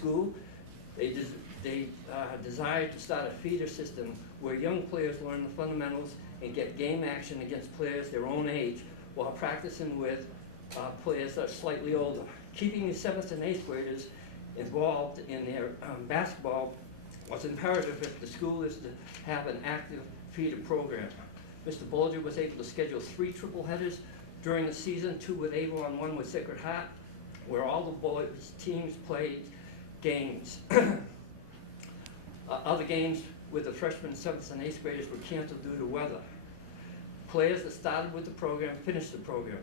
school. They desired to start a feeder system where young players learn the fundamentals and get game action against players their own age while practicing with players that are slightly older. Keeping the 7th and 8th graders involved in their basketball was imperative if the school is to have an active feeder program. Mr. Bolger was able to schedule 3 triple headers during the season, 2 with Avon, 1 with Sacred Heart, where all the boys teams played games. Other games with the freshmen, 7th and 8th graders were canceled due to weather. Players that started with the program finished the program.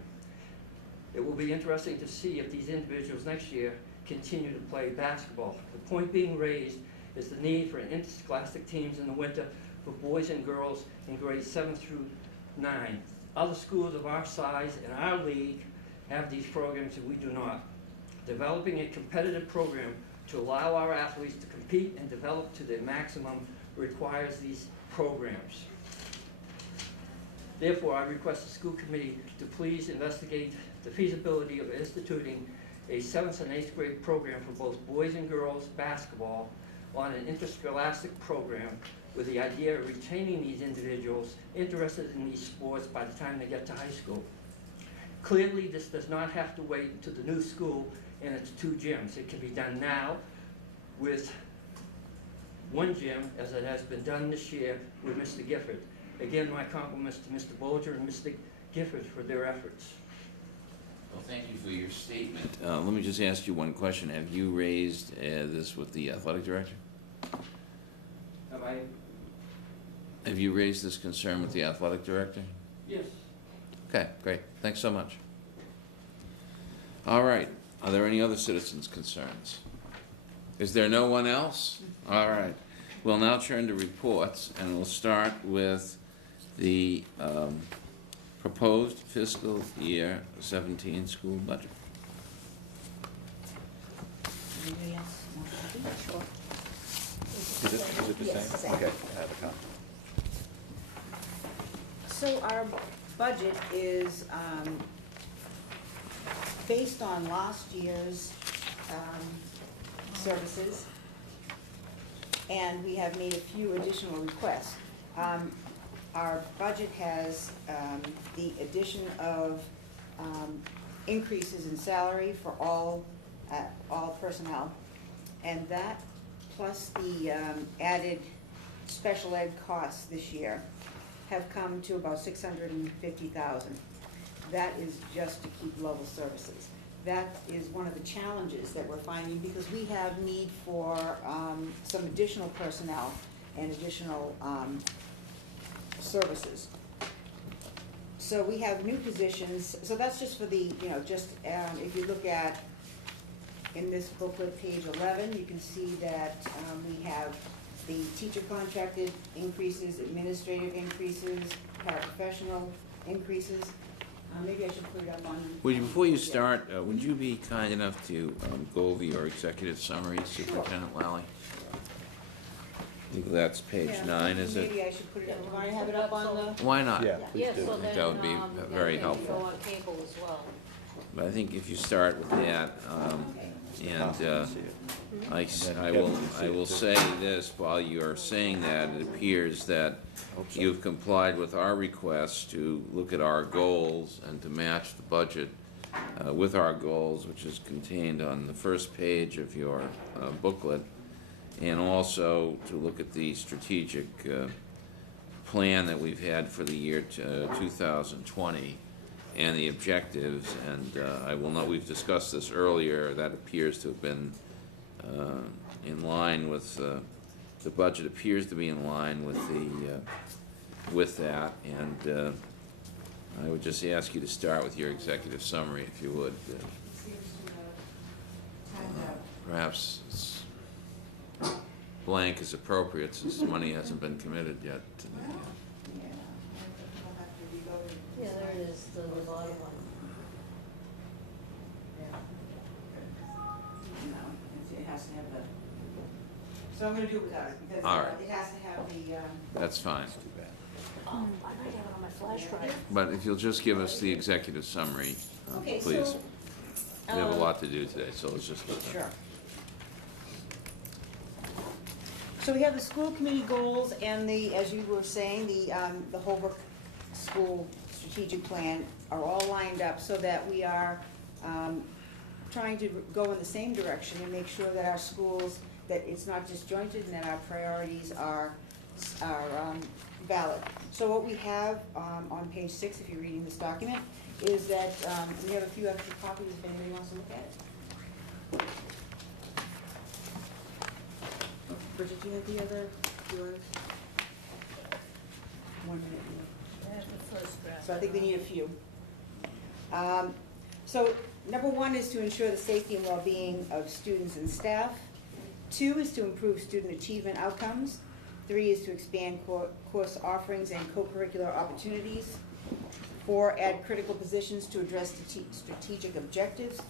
It will be interesting to see if these individuals next year continue to play basketball. The point being raised is the need for interscholastic teams in the winter for boys and girls in grades 7 through 9. Other schools of our size in our league have these programs and we do not. Developing a competitive program to allow our athletes to compete and develop to their maximum requires these programs. Therefore, I request the school committee to please investigate the feasibility of instituting a 7th and 8th grade program for both boys and girls basketball on an interscholastic program with the idea of retaining these individuals interested in these sports by the time they get to high school. Clearly, this does not have to wait until the new school and its 2 gyms. It can be done now with 1 gym, as it has been done this year with Mr. Gifford. Again, my compliments to Mr. Bolger and Mr. Gifford for their efforts. Well, thank you for your statement. Let me just ask you one question. Have you raised this with the athletic director? Have you raised this concern with the athletic director? Yes. Okay, great. Thanks so much. All right. Are there any other citizens' concerns? Is there no one else? All right. We'll now turn to reports, and we'll start with the proposed fiscal year 17 school budget. Anybody else want to do it? Sure. Is it the Yes, same? Okay, I have a copy. So our budget is based on last year's services, and we have made a few additional requests. Our budget has the addition of increases in salary for all personnel, and that plus the added special ed costs this year have come to about $650,000. That is just to keep level services. That is one of the challenges that we're finding because we have need for some additional personnel and additional services. So we have new positions, so that's just for the, if you look at, in this booklet, page 11, you can see that we have the teacher contracted increases, administrative increases, paraprofessional increases. Maybe I should put it up on. Before you start, would you be kind enough to go over your executive summary, Superintendent Lally? I think that's page 9, is it? Maybe I should put it up. Do you want to have it up on the? Why not? Yeah, please Yes, do. so I think then, that would be very then it can helpful. go on cable as well. But I think if you start with that, and I will say this, while you're saying that, it appears that you've complied with our request to look at our goals and to match the budget with our goals, which is contained on the first page of your booklet, and also to look at the strategic plan that we've had for the year 2020 and the objectives, and I will note, we've discussed this earlier, that appears to have been in line with, the budget appears to be in line with the, with that, and I would just ask you to start with your executive summary, if you would. Perhaps blank is appropriate, since money hasn't been committed yet. Yeah, there it is, the bottom one. It has to have the, so I'm gonna do it without it, because All right. it has to have the, That's fine. I might have it on my flash drive. But if you'll just give us the executive summary, Okay, please. so, We have a lot to do today, so let's just. Sure. So we have the school committee goals and the, as you were saying, the Holbrook School strategic plan are all lined up so that we are trying to go in the same direction and make sure that our schools, that it's not disjointed and that our priorities are valid. So what we have on page 6, if you're reading this document, is that we have a few extra copies if anybody wants to look at it. Bridget, do you have the other, yours? 1 minute. That's the first draft. So I think we need a few. So number 1 is to ensure the safety and well-being of students and staff. 2 is to improve student achievement outcomes. 3 is to expand course offerings and co-curricular opportunities. 4, add critical positions to address strategic objectives.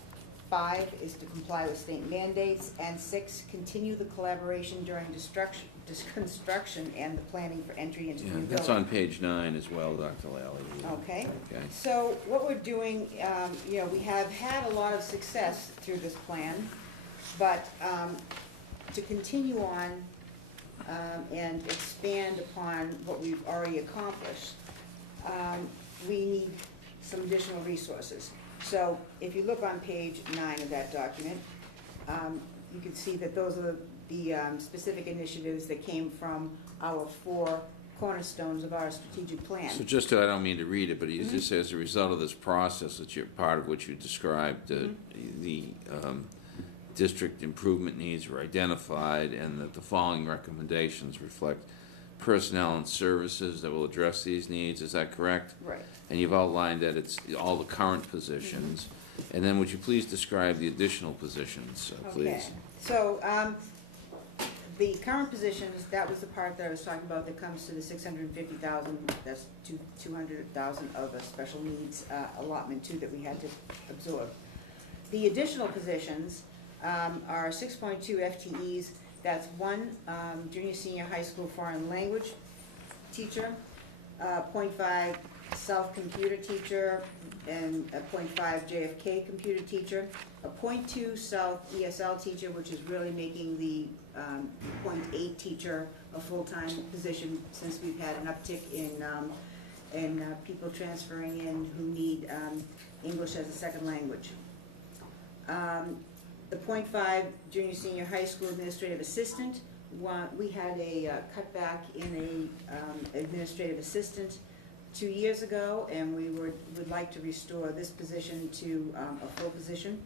5 is to comply with state mandates. And 6, continue the collaboration during construction and the planning for entry into the Yeah, new that's building. on page 9 as well, Dr. Lally. Okay. Okay. So what we're doing, we have had a lot of success through this plan, but to continue on and expand upon what we've already accomplished, we need some additional resources. So if you look on page 9 of that document, you can see that those are the specific initiatives that came from our 4 cornerstones of our strategic plan. So just to, I don't mean to read it, but it just says, as a result of this process, that you're part of which you described, the district improvement needs were identified, and that the following recommendations reflect personnel and services that will address these needs. Is that correct? Right. And you've outlined that it's all the current positions. And then would you please describe the additional positions, please? Okay, so, the current positions, that was the part that I was talking about that comes to the 650,000, that's 200,000 of a special needs allotment too that we had to absorb. The additional positions are 6.2 FTEs, that's 1 junior senior high school foreign language teacher, 0.5 South computer teacher, and a 0.5 JFK computer teacher, a 0.2 South ESL teacher, which is really making the 0.8 teacher a full-time position since we've had an uptick in people transferring in who need English as a second language. The 0.5 junior senior high school administrative assistant, we had a cutback in a administrative assistant 2 years ago, and we would like to restore this position to a full position.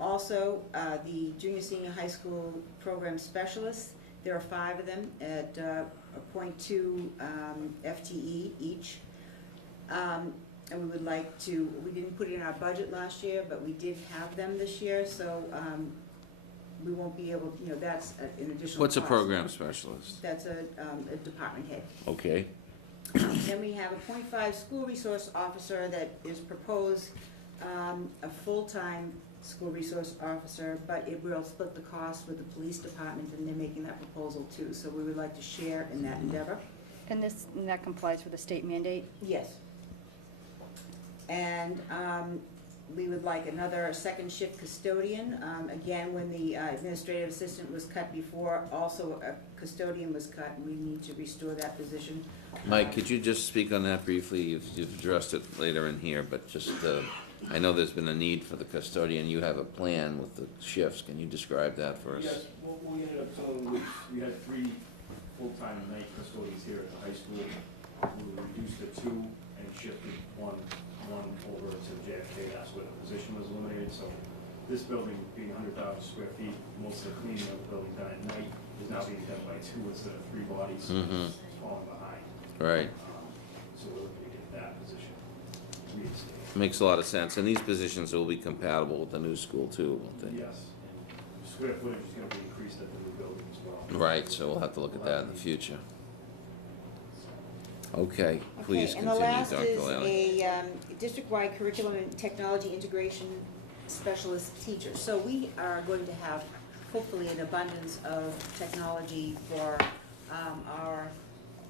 Also, the junior senior high school program specialists, there are 5 of them at a 0.2 FTE each. And we would like to, we didn't put it in our budget last year, but we did have them this year, so we won't be able, that's an additional What's a cost. program specialist? That's a department head. Okay. Then we have a 0.5 school resource officer that is proposed, a full-time school resource officer, but it will split the cost with the police department, and they're making that proposal too, so we would like to share in that endeavor. And that complies with the state mandate? Yes. And we would like another second shift custodian. Again, when the administrative assistant was cut before, also a custodian was cut, and we need to restore that position. Mike, could you just speak on that briefly? You've addressed it later in here, but just, I know there's been a need for the custodian. You have a plan with the shifts. Can you describe that for us? Yes, what we ended up doing was, we had 3 full-time night custodians here at the high school. We reduced to 2 and shifted one over to JFK, that's where the position was eliminated. So this building being 100,000 square feet, most of the cleaning of the building done at night is now being done by 2 instead of 3 bodies, so it's falling behind. Right. So we're looking to get that position reinstated. Makes a lot of sense. And these positions will be compatible with the new school too, won't they? Yes, and square footage is gonna be increased at the new building as well. Right, so we'll have to look at that in the future. Okay, please Okay, and the continue, last Dr. is Lally. a district-wide curriculum and technology integration specialist teacher. So we are going to have hopefully an abundance of technology for our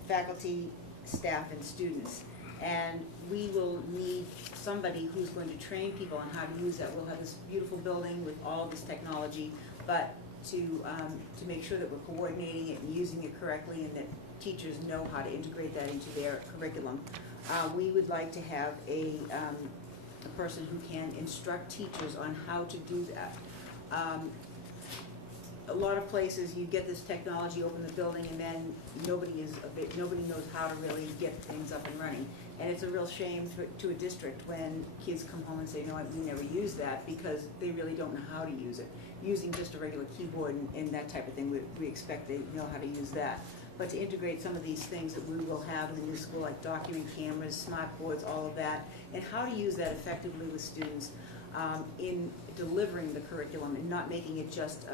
faculty, staff, and students. And we will need somebody who's going to train people on how to use that. We'll have this beautiful building with all of this technology, but to make sure that we're coordinating it and using it correctly and that teachers know how to integrate that into their curriculum. We would like to have a person who can instruct teachers on how to do that. A lot of places, you get this technology, open the building, and then nobody knows how to really get things up and running. And it's a real shame to a district when kids come home and say, no, we never use that, because they really don't know how to use it. Using just a regular keyboard and that type of thing, we expect they know how to use that. But to integrate some of these things that we will have in the new school, like document cameras, smart boards, all of that, and how to use that effectively with students in delivering the curriculum and not making it just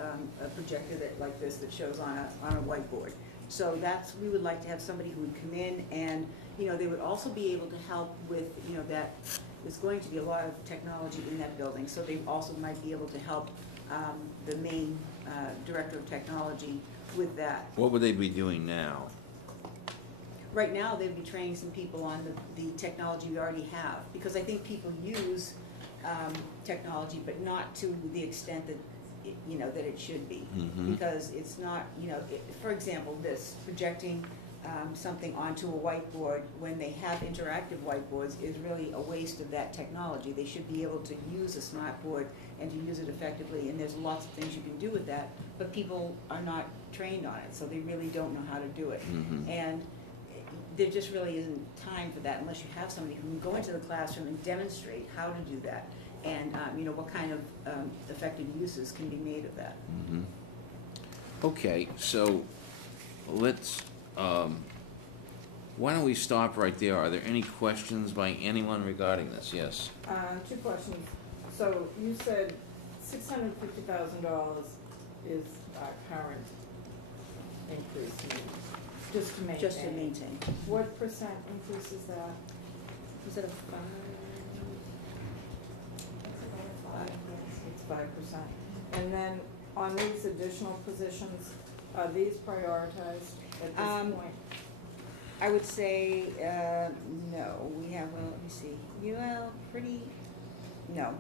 a projector like this that shows on a whiteboard. So we would like to have somebody who would come in and, they would also be able to help with, that there's going to be a lot of technology in that building. So they also might be able to help the main director of technology with that. What would they be doing now? Right now, they'd be training some people on the technology we already have, because I think people use technology, but not to the extent that that it should be. Mhm. Because it's not, for example, this projecting something onto a whiteboard when they have interactive whiteboards is really a waste of that technology. They should be able to use a smart board and to use it effectively, and there's lots of things you can do with that, but people are not trained on it, so they really don't know how to do it. Mhm. And there just really isn't time for that unless you have somebody who can go into the classroom and demonstrate how to do that, and what kind of effective uses can be made of that. Mhm. Okay, so let's, why don't we stop right there? Are there any questions by anyone regarding this? Yes. Two questions. So you said $650,000 is our current increase needs, just to maintain. Just to maintain. What percent increase is that? Is it a 5? It's 5%. And then on these additional positions, are these prioritized at this point? I would say, no, we have, let me see, no.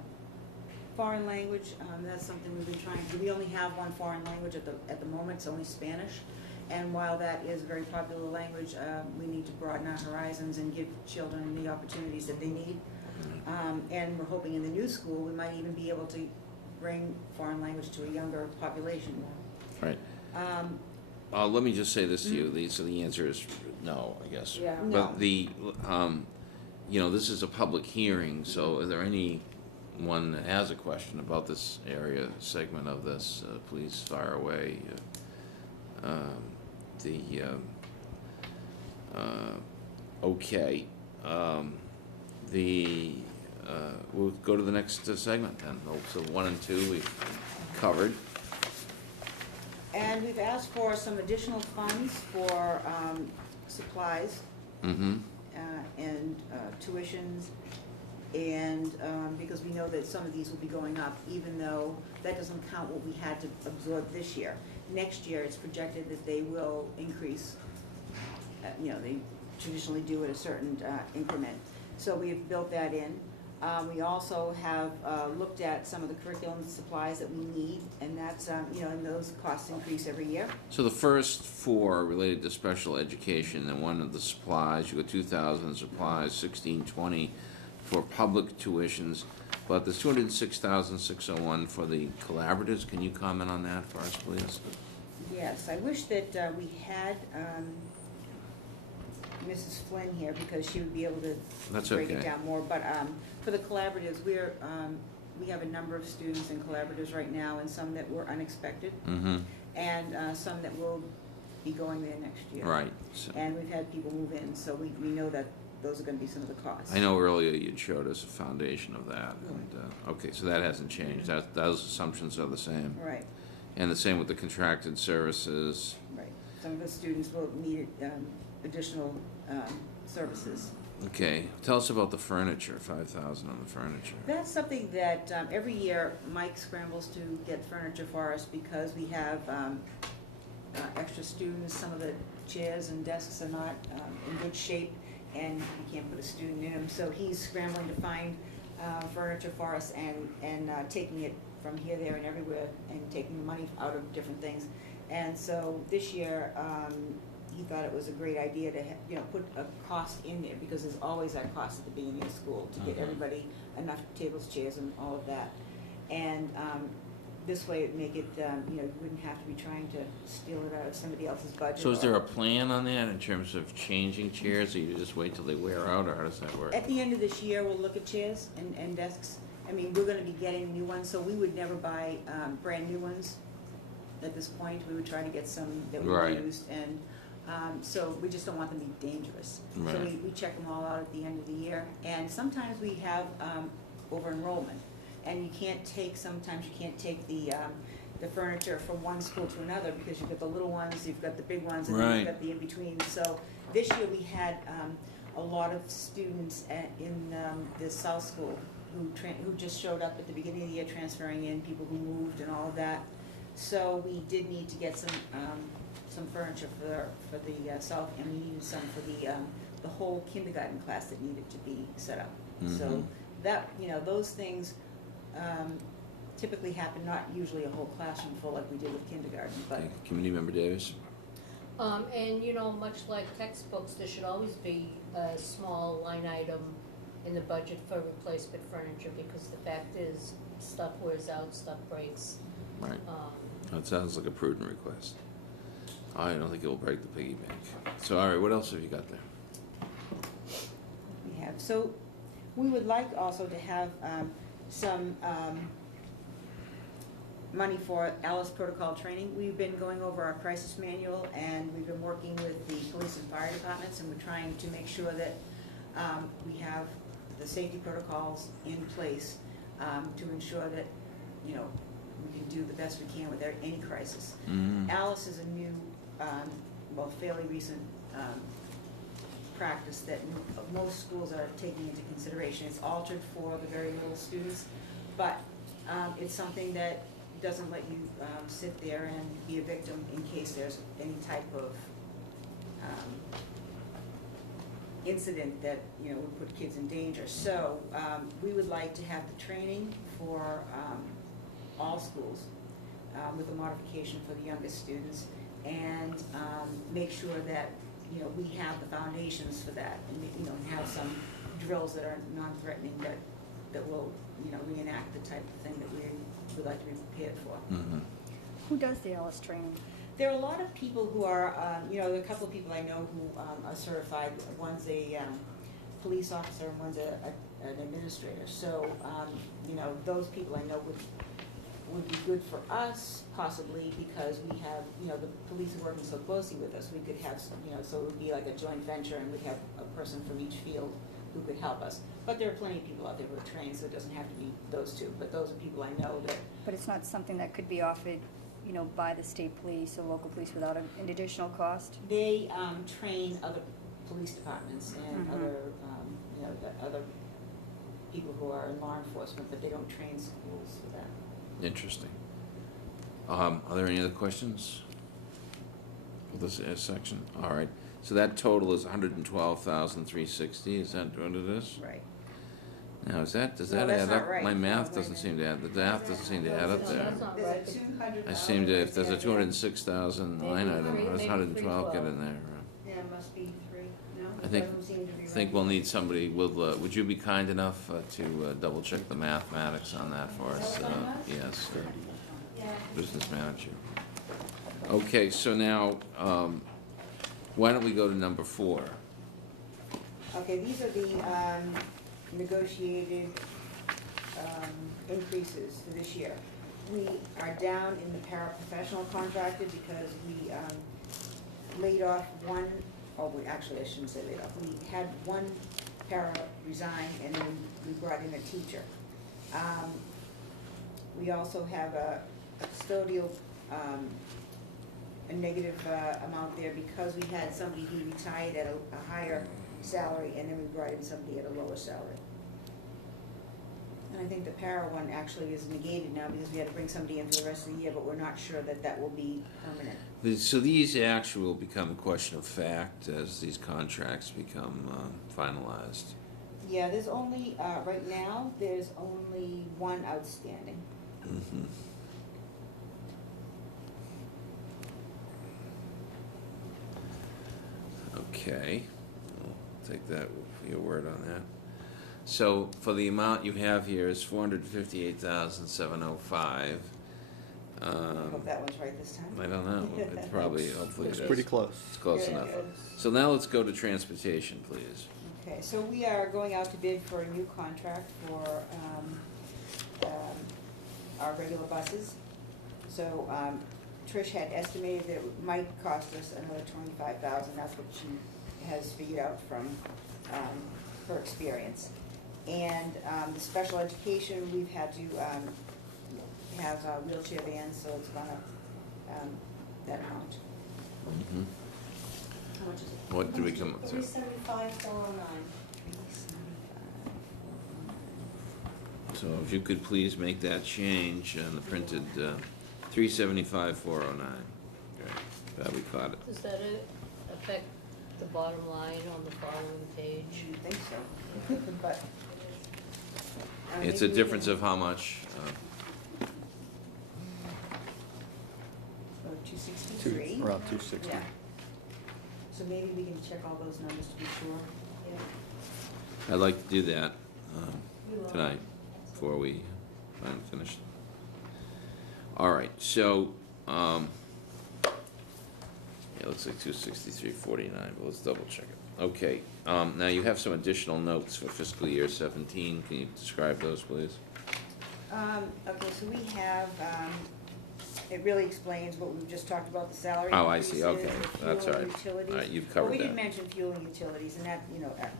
Foreign language, that's something we've been trying to, we only have one foreign language at the moment, it's only Spanish. And while that is a very popular language, we need to broaden our horizons and give children the opportunities that they need. And we're hoping in the new school, we might even be able to bring foreign language to a younger population. Right. Let me just say this to you, so the answer is no, I guess. Yeah. No. But this is a public hearing, so is there anyone that has a question about this area, segment of this, please fire away. Okay. We'll go to the next segment then. So 1 and 2 we've covered. And we've asked for some additional funds for supplies Mm-hmm. and tuitions, and because we know that some of these will be going up, even though that doesn't count what we had to absorb this year. Next year, it's projected that they will increase. They traditionally do at a certain increment. So we've built that in. We also have looked at some of the curriculum supplies that we need, and that's, and those costs increase every year. So the first 4 are related to special education, and one of the supplies, you got 2,000 supplies, 1,620 for public tuitions, but there's 206,601 for the collaboratives. Can you comment on that for us, please? Yes, I wish that we had Mrs. Flynn here, because she would be able to That's break it okay. down more, but for the collaboratives, we have a number of students in collaboratives right now, and some that were unexpected, Mm-hmm. and some that will be going there next year. Right. So, And we've had people move in, so we know that those are gonna be some of the costs. I know earlier you'd showed us a foundation of that, and, okay, so that hasn't changed. Those assumptions are the same. Right, And the same with the contracted services. right. Some of the students will need additional services. Okay, tell us about the furniture, 5,000 on the furniture. That's something that every year Mike scrambles to get furniture for us, because we have extra students. Some of the chairs and desks are not in good shape, and we can't put a student in them. So he's scrambling to find furniture for us and taking it from here, there, and everywhere, and taking money out of different things. And so this year, he thought it was a great idea to, put a cost in there, because there's always that cost at the beginning of school, to get everybody enough tables, chairs, and all of that. And this way it'd make it, you wouldn't have to be trying to steal it out of somebody else's budget. So is there or- a plan on that in terms of changing chairs, or you just wait till they wear out, or how does that work? At the end of this year, we'll look at chairs and desks. I mean, we're gonna be getting new ones, so we would never buy brand new ones at this point. We would try to get some that we Right. used, and so we just don't want them to be dangerous. So Right. we check them all out at the end of the year. And sometimes we have over enrollment, and sometimes you can't take the furniture from one school to another, because you've got the little ones, you've got the big ones, and then Right. you've got the in-between. So this year we had a lot of students in the South School who just showed up at the beginning of the year, transferring in, people who moved and all of that. So we did need to get some furniture for the South, and we needed some for the whole kindergarten class that needed to be set up. So Mhm. that, those things typically happen, not usually a whole classroom full like we did with kindergarten, but Okay, Committee Member Davis? And much like textbooks, there should always be a small line item in the budget for replacement furniture, because the fact is, stuff wears out, stuff breaks. Right. That sounds like a prudent request. I don't think it will break the piggy bank. So, all right, what else have you got there? we have. So we would like also to have some money for Alice protocol training. We've been going over our crisis manual, and we've been working with the police and fire departments, and we're trying to make sure that we have the safety protocols in place to ensure that, we can do the best we can with any crisis. Mm-hmm. Alice is a new, fairly recent practice that most schools are taking into consideration. It's altered for the very little students, but it's something that doesn't let you sit there and be a victim in case there's any type of incident that would put kids in danger. So we would like to have the training for all schools with a modification for the youngest students, and make sure that we have the foundations for that, and have some drills that are non-threatening, that will reenact the type of thing that we would like to be prepared for. Mm-hmm. Who does the Alice training? There are a lot of people who are, there are a couple of people I know who are certified. One's a police officer and one's an administrator. So, those people I know would be good for us, possibly, because we have, the police are working so closely with us. We could have some, so it would be like a joint venture, and we'd have a person from each field who could help us. But there are plenty of people out there who are trained, so it doesn't have to be those two. But those are people I know that. But it's not something that could be offered, by the state police or local police without an additional cost? They train other police departments and Mhm. other people who are in law enforcement, but they don't train schools for that. Interesting. Are there any other questions for this section? All right. So that total is $112,360. Is that what it is? Right. Now, does that No, add that's not up? right. My No, math wait a doesn't seem to add. The math doesn't seem to add up No, there. that's not right. I seem to. If there's a 206,000 line Maybe item, three- does maybe 112 get in 312. there? Yeah, it must be three, no? I think we'll need somebody with, would you be kind enough to double check the mathematics on that for us? Yes, business manager. Okay, so now, why don't we go to number 4? Okay, these are the negotiated increases for this year. We are down in the paraprofessional contracted because we laid off one, actually I shouldn't say laid off, we had one para resign, and then we brought in a teacher. We also have a custodial, a negative amount there because we had somebody who retired at a higher salary, and then we brought in somebody at a lower salary. And I think the para one actually is negated now because we had to bring somebody in for the rest of the year, but we're not sure that will be permanent. So these actually will become a question of fact as these contracts become finalized. Yeah, there's only, right now, there's only one outstanding. Mhm. Okay, I'll take that for your word on that. So for the amount you have here is 458,705. I hope that one's right this time. I don't know, it's probably, hopefully it It's is. pretty close. It's close Yeah. enough. So now let's go to transportation, please. Okay, so we are going out to bid for a new contract for our regular buses. So Trish had estimated that it might cost us another $25,000. That's what she has figured out from her experience. And the special education, we've had to have wheelchair vans, so it's gone up that amount. Mhm. How much is it? What do we come up to? 375,409. So if you could please make that change on the printed, 375,409. Okay, glad we caught it. Does that affect the bottom line on the following page? You think so, but. It's maybe a we difference can- of how much? 263. Around 260. Yeah. So maybe we can check all those numbers to be sure. I'd like to do that tonight, before we finish. All right, so, yeah, it looks like 263.49, but let's double check it. Okay, now you have some additional notes for fiscal year 17. Can you describe those, please? Okay, so we have, it really explains what we've just talked about, the salary Oh, I see, increases, okay, the that's fuel all and right. utilities. All right, you've Well, covered we that. did mention fuel and utilities, and that,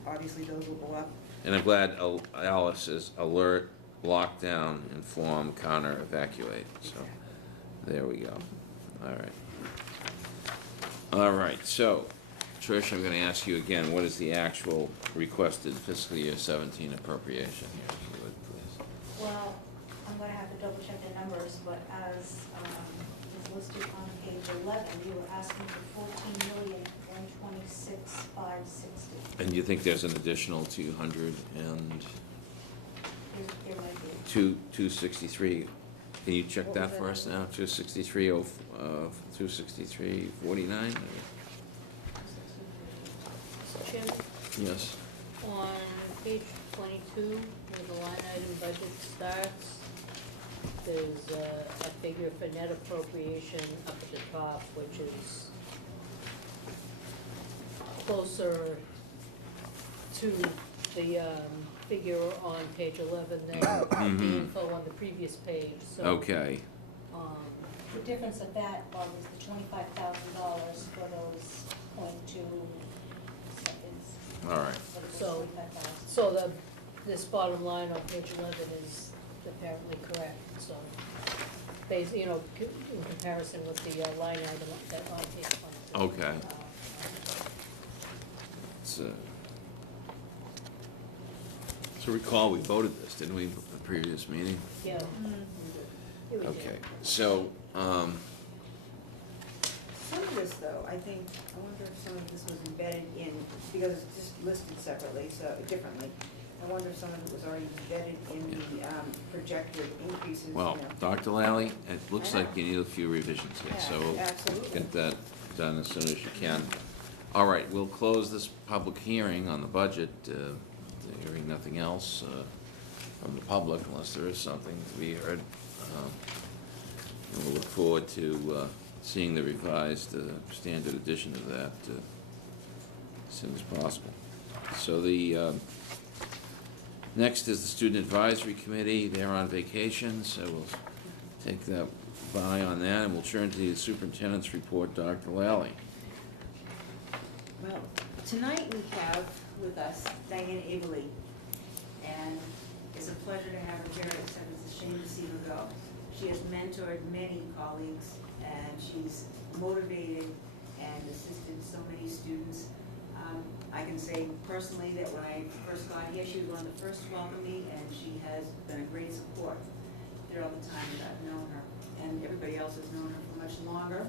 obviously those will go up. And I'm glad Alice is alert, lockdown, inform, counter, evacuate, so, there we go. All right. All right, so, Trish, I'm gonna ask you again, what is the actual requested fiscal year 17 appropriation here, if you would, please? Well, I'm gonna have to double check the numbers, but as is listed on page 11, you were asking for 14,126,560. And you think there's an additional 200 and There might be. 263? Can you check What that was for that us number? now? 263.49? Jim, Yes. on page 22, where the line item budget starts, there's a figure for net appropriation up at the top, which is closer to the figure on page 11 than the Mhm. info on the previous page, so. Okay, The difference of that, Bob, is the $25,000 for those .2 seconds. all right. For the So- 25,000. So this bottom line on page 11 is apparently correct, so, basically, in comparison with the line item that on page 22. Okay. So recall, we voted this, didn't we, at the previous meeting? Yeah. Mm-hmm. Yeah, we did. Okay, so, Some of this, though, I think, I wonder if some of this was embedded in, because it's just listed separately, so, differently. I wonder if some of it was already embedded in the projected increases, well, Dr. Lally, it looks I know. like you need a few revisions here, so we'll Absolutely. get that done as soon as you can. All right, we'll close this public hearing on the budget, hearing nothing else from the public, unless there is something to be heard. And we'll look forward to seeing the revised standard edition of that as soon as possible. So the next is the Student Advisory Committee. They're on vacation, so we'll take that by on that, and we'll turn to the superintendent's report, Dr. Lally. Well, tonight we have with us Diane Abley, and it's a pleasure to have her here, except it's a shame to see her go. She has mentored many colleagues, and she's motivated and assisted so many students. I can say personally that when I first got here, she was one of the first to welcome me, and she has been a great support throughout the time that I've known her, and everybody else has known her for much longer.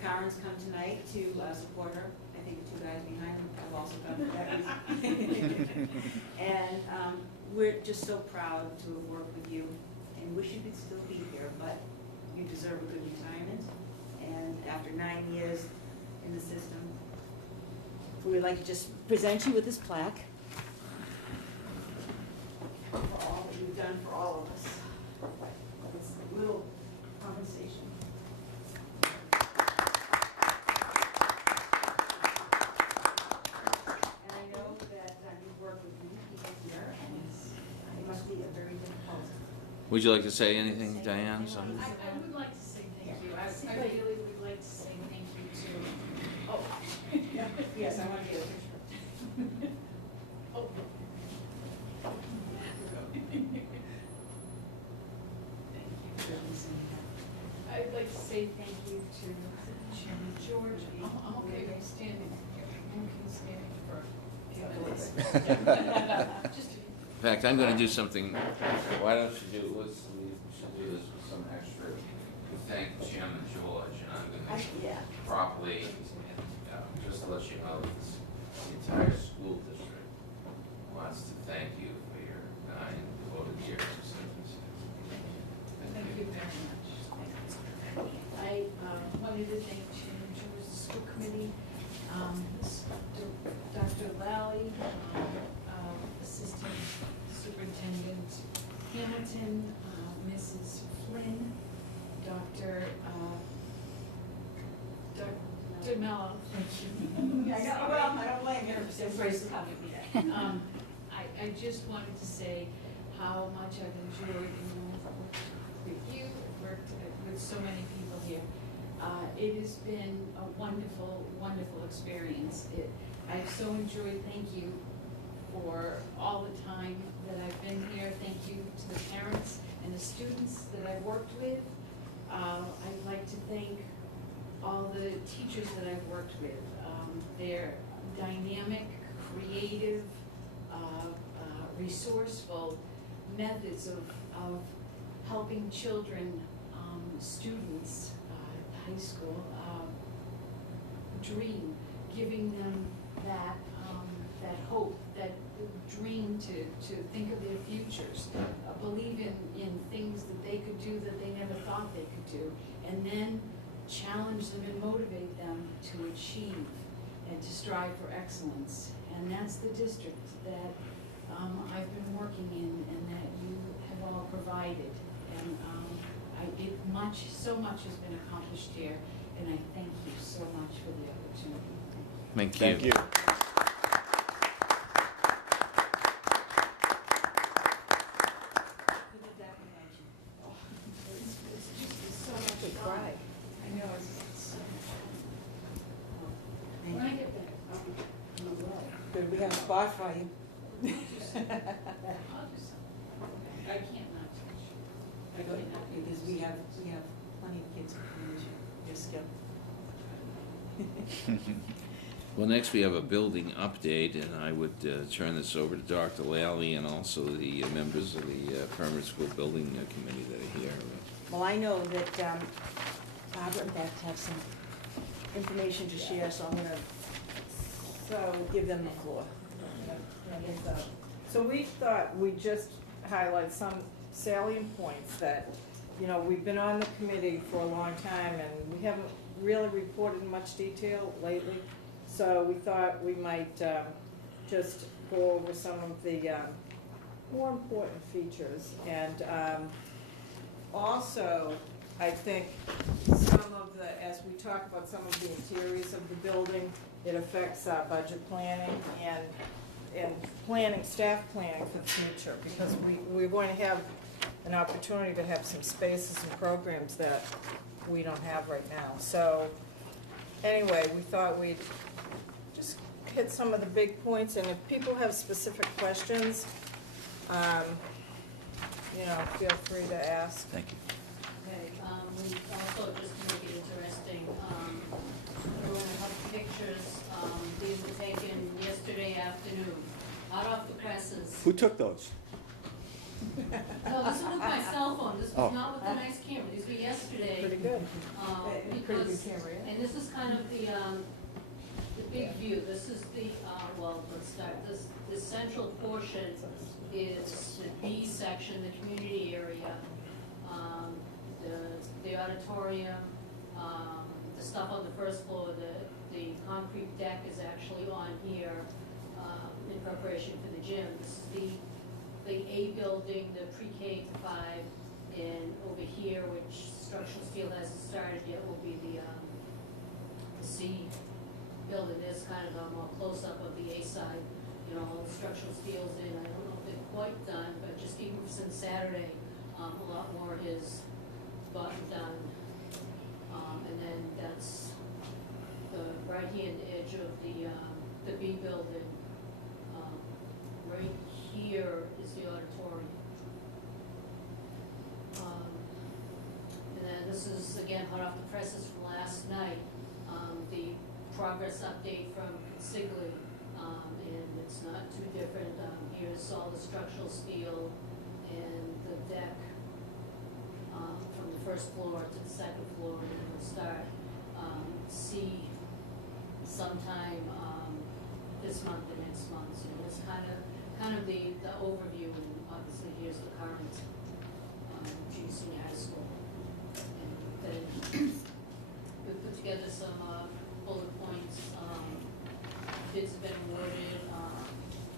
Karen's come tonight to support her. I think the two guys behind them have also come for that reason. And we're just so proud to have worked with you, and wish you could still be here, but you deserve a good retirement. And after 9 years in the system, we would like to just present you with this plaque for all that you've done for all of us. It's a little compensation. And I know that you've worked with many people here, and it must be a very difficult. Would you like to say anything, Diane? I would like to say thank you. I really would like to say thank you to, oh. Yes, I want to get a picture. Oh. I'd like to say thank you to Chairman George. I'm okay with standing. I'm okay standing for a few minutes. Just In fact, I'm gonna do something, why don't you do, we should do this with some extra, to thank Chairman George, and I'm gonna Yeah. properly, just to let you know, that the entire school district wants to thank you for your 9 devoted years of service. thank you very much. I wanted to thank Chairman George, the school committee, Dr. Lally, Assistant Superintendent Hamilton, Mrs. Flynn, Dr. Mello, thank you. I know, well, I don't blame you. Embrace coming. I just wanted to say how much I've enjoyed, worked with you, worked with so many people here. It has been a wonderful, wonderful experience. I've so enjoyed, thank you for all the time that I've been here. Thank you to the parents and the students that I've worked with. I'd like to thank all the teachers that I've worked with. They're dynamic, creative, resourceful methods of helping children, students, high school, dream, giving them that hope, that dream to think of their futures, believe in things that they could do that they never thought they could do, and then challenge them and motivate them to achieve and to strive for excellence. And that's the district that I've been working in and that you have all provided. And so much has been accomplished here, and I thank you so much for the opportunity. Thank you. Thank you. Who did that without you? It's so much Could fun. cry. I know, it's when I get back, I'll be well. Good, we have a spot for you. I'll do something. I can't not touch. I Good, cannot. because we have plenty of kids who use your skill. Well, next we have a building update, and I would turn this over to Dr. Lally and also the members of the Permanent School Building Committee that are here. Well, I know that Barbara and Beth have some information to share, so I'm gonna give them the floor. So we thought we'd just highlight some salient points that, we've been on the committee for a long time and we haven't really reported in much detail lately. So we thought we might just go over some of the more important features. And also, I think some of as we talk about some of the interiors of the building, it affects our budget planning and staff planning for the future, because we're going to have an opportunity to have some spaces and programs that we don't have right now. So anyway, we thought we'd just hit some of the big points, and if people have specific questions, feel free to ask. Thank you. Okay, we also, just to make it interesting, there were a couple pictures, these were taken yesterday afternoon, hot off the presses. Who took those? No, this was with my cell phone, this Oh. was not with a nice camera, these were yesterday. Pretty good. Pretty good Because, camera, yeah. and this is kind of the big view, this is the, let's start, the central portion is the B section, the community area, the auditorium, the stuff on the first floor, the concrete deck is actually on here, in preparation for the gym. This is the A building, the pre-K to 5, and over here, which structural steel hasn't started yet, will be the C building. There's kind of a more close-up of the A side, you know, all the structural steel's in. I don't know if they're quite done, but just even since Saturday, a lot more is gotten done. And then that's the right-hand edge of the B building. Right here is the auditorium. And then this is, again, hot off the presses from last night, the progress update from Consigli, and it's not too different. Here's all the structural steel and the deck, from the first floor to the second floor, and we'll start, C sometime, this month and next month. So it's kind of the overview, and obviously here's the current, junior senior high school. And then we put together some, bullet points, bids have been awarded,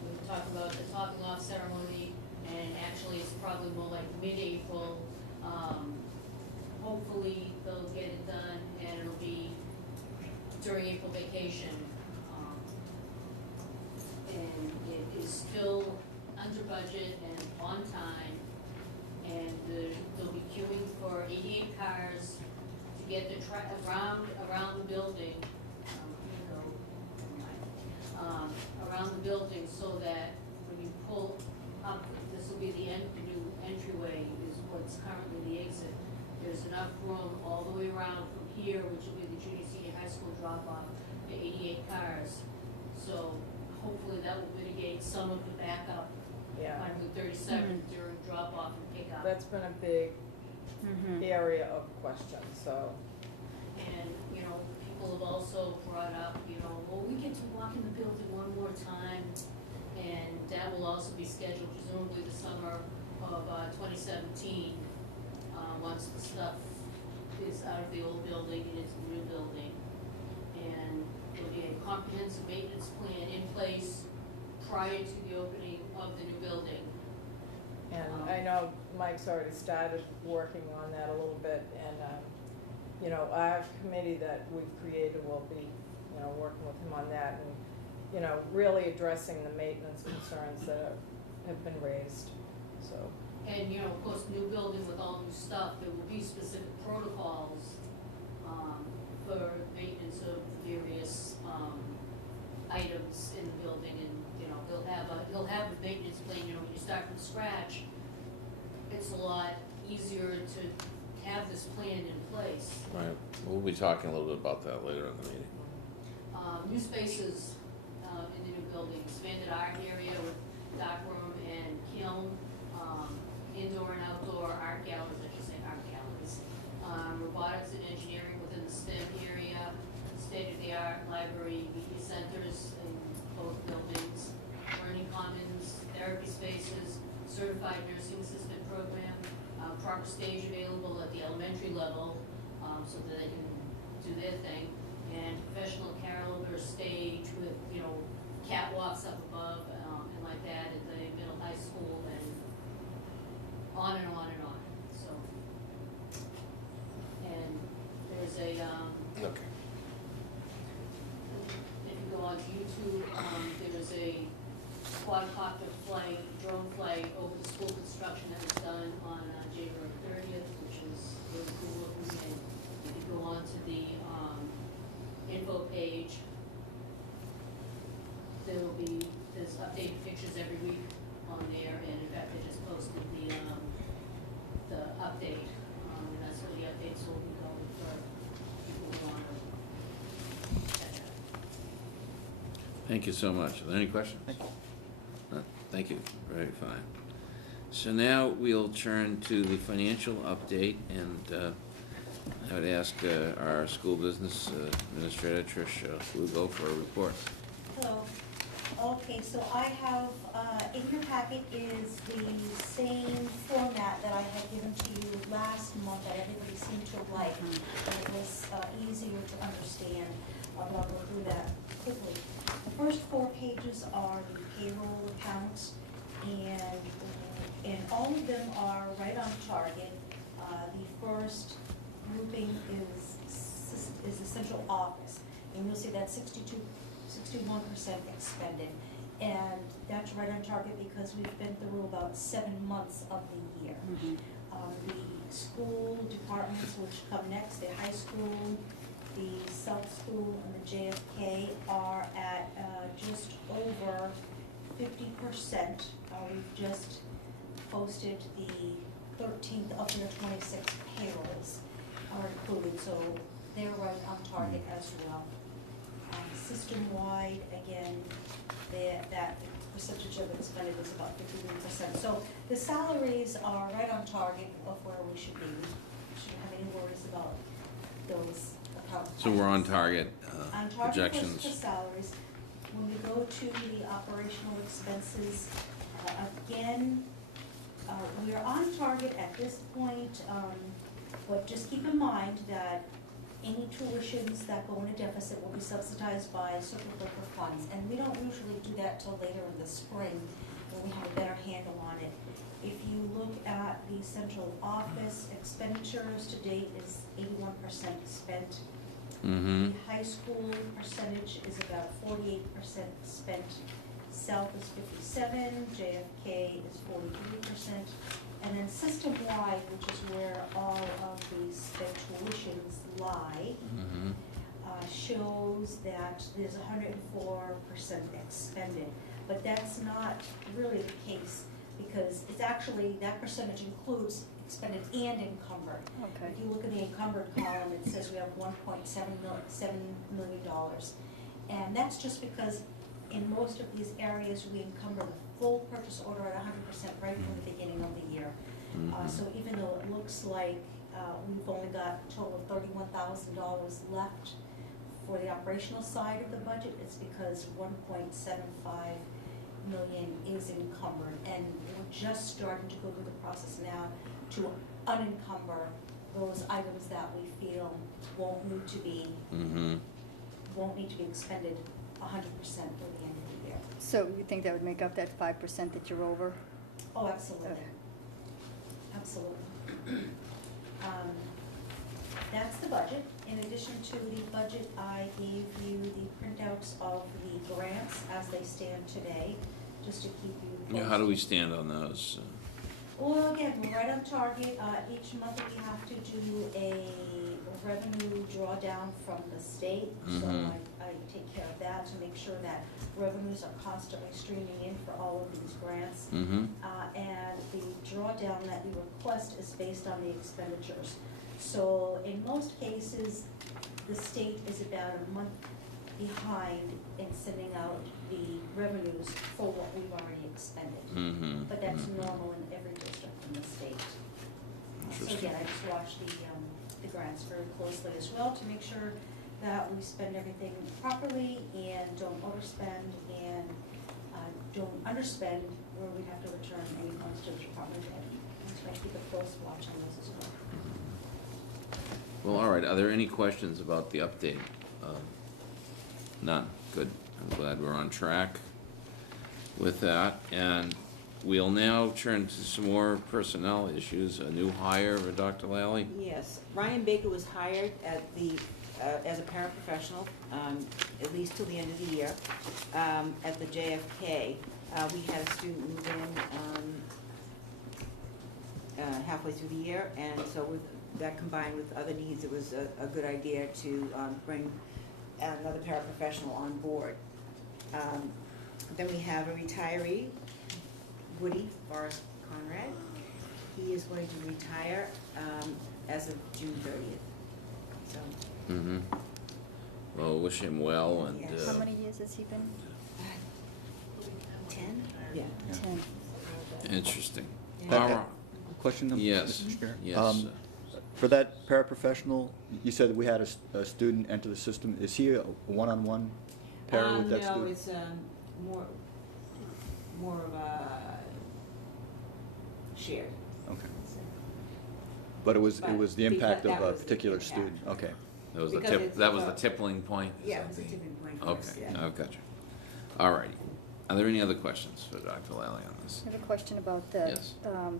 we talked about the topping off ceremony, and actually it's probably more like mid-April. Hopefully they'll get it done, and it'll be during April vacation. And it is still under budget and on time, and they'll be queuing for 88 cars to get the around the building, around the building, so that when you pull up, this will be the new entryway, is what's currently the exit. There's enough room all the way around from here, which will be the junior senior high school drop-off, to 88 cars. So hopefully that will mitigate some of the backup Yeah, on Route 37 during drop-off and pickup. that's been a big area of question, so. And, you know, people have also brought up, you know, well, we get to walk in the building one more time, and that will also be scheduled presumably the summer of 2017, once the stuff is out of the old building and into the new building. And there'll be a comprehensive maintenance plan in place prior to the opening of the new building. And I know Mike's already started working on that a little bit, and, you know, our committee that we've created will be, you know, working with him on that, and, you know, really addressing the maintenance concerns that have been raised, so. And, you know, of course, new building with all new stuff, there will be specific protocols, for maintenance of the various, items in the building, and, you know, he'll have a maintenance plan. You know, when you start from scratch, it's a lot easier to have this plan in place. Right, we'll be talking a little bit about that later in the meeting. New spaces, in the new building, expanded art area with dark room and kiln, indoor and outdoor art galleries, I should say art galleries, robotics and engineering within the STEM area, state-of-the-art library, media centers in both buildings, learning commons, therapy spaces, certified nursing assistant program, proper stage available at the elementary level, so that they can do their thing, and professional caroler stage with, you know, catwalks up above, and like that at the middle high school, and on and on and on, so. And there's a, Okay. if you go on YouTube, there's a quadcopter flight, drone flight over the school construction that was done on January 30th, which is really cool looking. And if you go on to the info page, there's updated pictures every week on there, and in fact, they just posted the update, and that's where the updates will be going for people who want to check it out. Thank you so much. Are there any questions? Thank you, very fine. So now we'll turn to the financial update, and I would ask our school business administrator, Trish Lugo, for a report. Hello. Okay, so I have, in your packet is the same format that I had given to you last month. I have but I'll go through that quickly. The first 4 pages are the payroll accounts, and all of them are right on target. The first grouping is the central office, and you'll see that 61% expended. And that's right on target because we've been through about 7 months of the year. The school departments, which come next, the high school, the South School, and the JFK are at just over 50%. We've just posted the 13th of their 26 payrolls are included, so they're right on target as well. System-wide, again, that percentage of expended is about 51%. So the salaries are right on target of where we should be. We shouldn't have any worries about those accounts. So we're on target, On target projections. for salaries. When we go to the operational expenses, again, we're on target at this point, but just keep in mind that any tuitions that go into deficit will be subsidized by circuit breaker funds, and we don't usually do that till later in the spring when we have a better handle on it. If you look at the central office expenditures to date is 81% spent. Mm-hmm. The high school percentage is about 48% spent. South is 57, JFK is 43%, and then system-wide, which is where all of the sped tuitions lie, Mm-hmm. shows that there's 104% expended. But that's not really the case, because it's actually, that percentage includes expended and encumbered. Okay. If you look at the encumbered column, it says we have $1.7 million. And that's just because in most of these areas, we encumber the full purchase order at 100% right from the beginning of the year. So even though it looks like we've only got a total of $31,000 left for the operational side of the budget, it's because 1.75 million is encumbered, and we're just starting to go through the process now to unencumber those items that we feel won't need to be expended 100% for the end of the year. So you think that would make up that 5% that you're over? Oh, absolutely. Okay. Absolutely. That's the budget. In addition to the budget, I gave you the printouts of the grants as they stand today, just to keep you posted. Yeah, how do we stand on those? Well, again, we're right on target. Each month we have to do a revenue drawdown from the state. So I take care of that to make sure that revenues are constantly streaming in for all of these grants. And the drawdown that you request is based on the expenditures. So in most cases, the state is about a month behind in sending out the revenues for what we've already expended. But that's normal in every district in the state. So Interesting. again, I just watch the grants very closely as well to make sure that we spend everything properly and don't overspend and don't underspend where we have to return any funds to the department. And so I keep a close watch on those as well. Well, all right, are there any questions about the update? None, good. I'm glad we're on track with that. And we'll now turn to some more personnel issues. A new hire for Dr. Lally? Yes, Ryan Baker was hired at the, as a paraprofessional, at least till the end of the year, at the JFK. We had a student move in halfway through the year, and so with that combined with other needs, it was a good idea to bring another paraprofessional on board. Then we have a retiree, Woody Forrest Conrad. He is going to retire as of June 30th. So. Well, wish him well, and Yes. How many years has he been? 10? Yeah. 10. interesting. Yeah. All right. Question, Yes, Mr. Chair? yes. For that paraprofessional, you said we had a student enter the system. Is he a one-on-one para with that student? No, it's more of a shared. Okay. But it was the But impact that of a was the particular impact. student. Okay. That was the Because tip, it's that was the about- tippling point? Is Yeah, that it was a the- tipping point for us, Okay, yeah. I've got you. All righty. Are there any other questions for Dr. Lally on this? I have a question about the, Yes.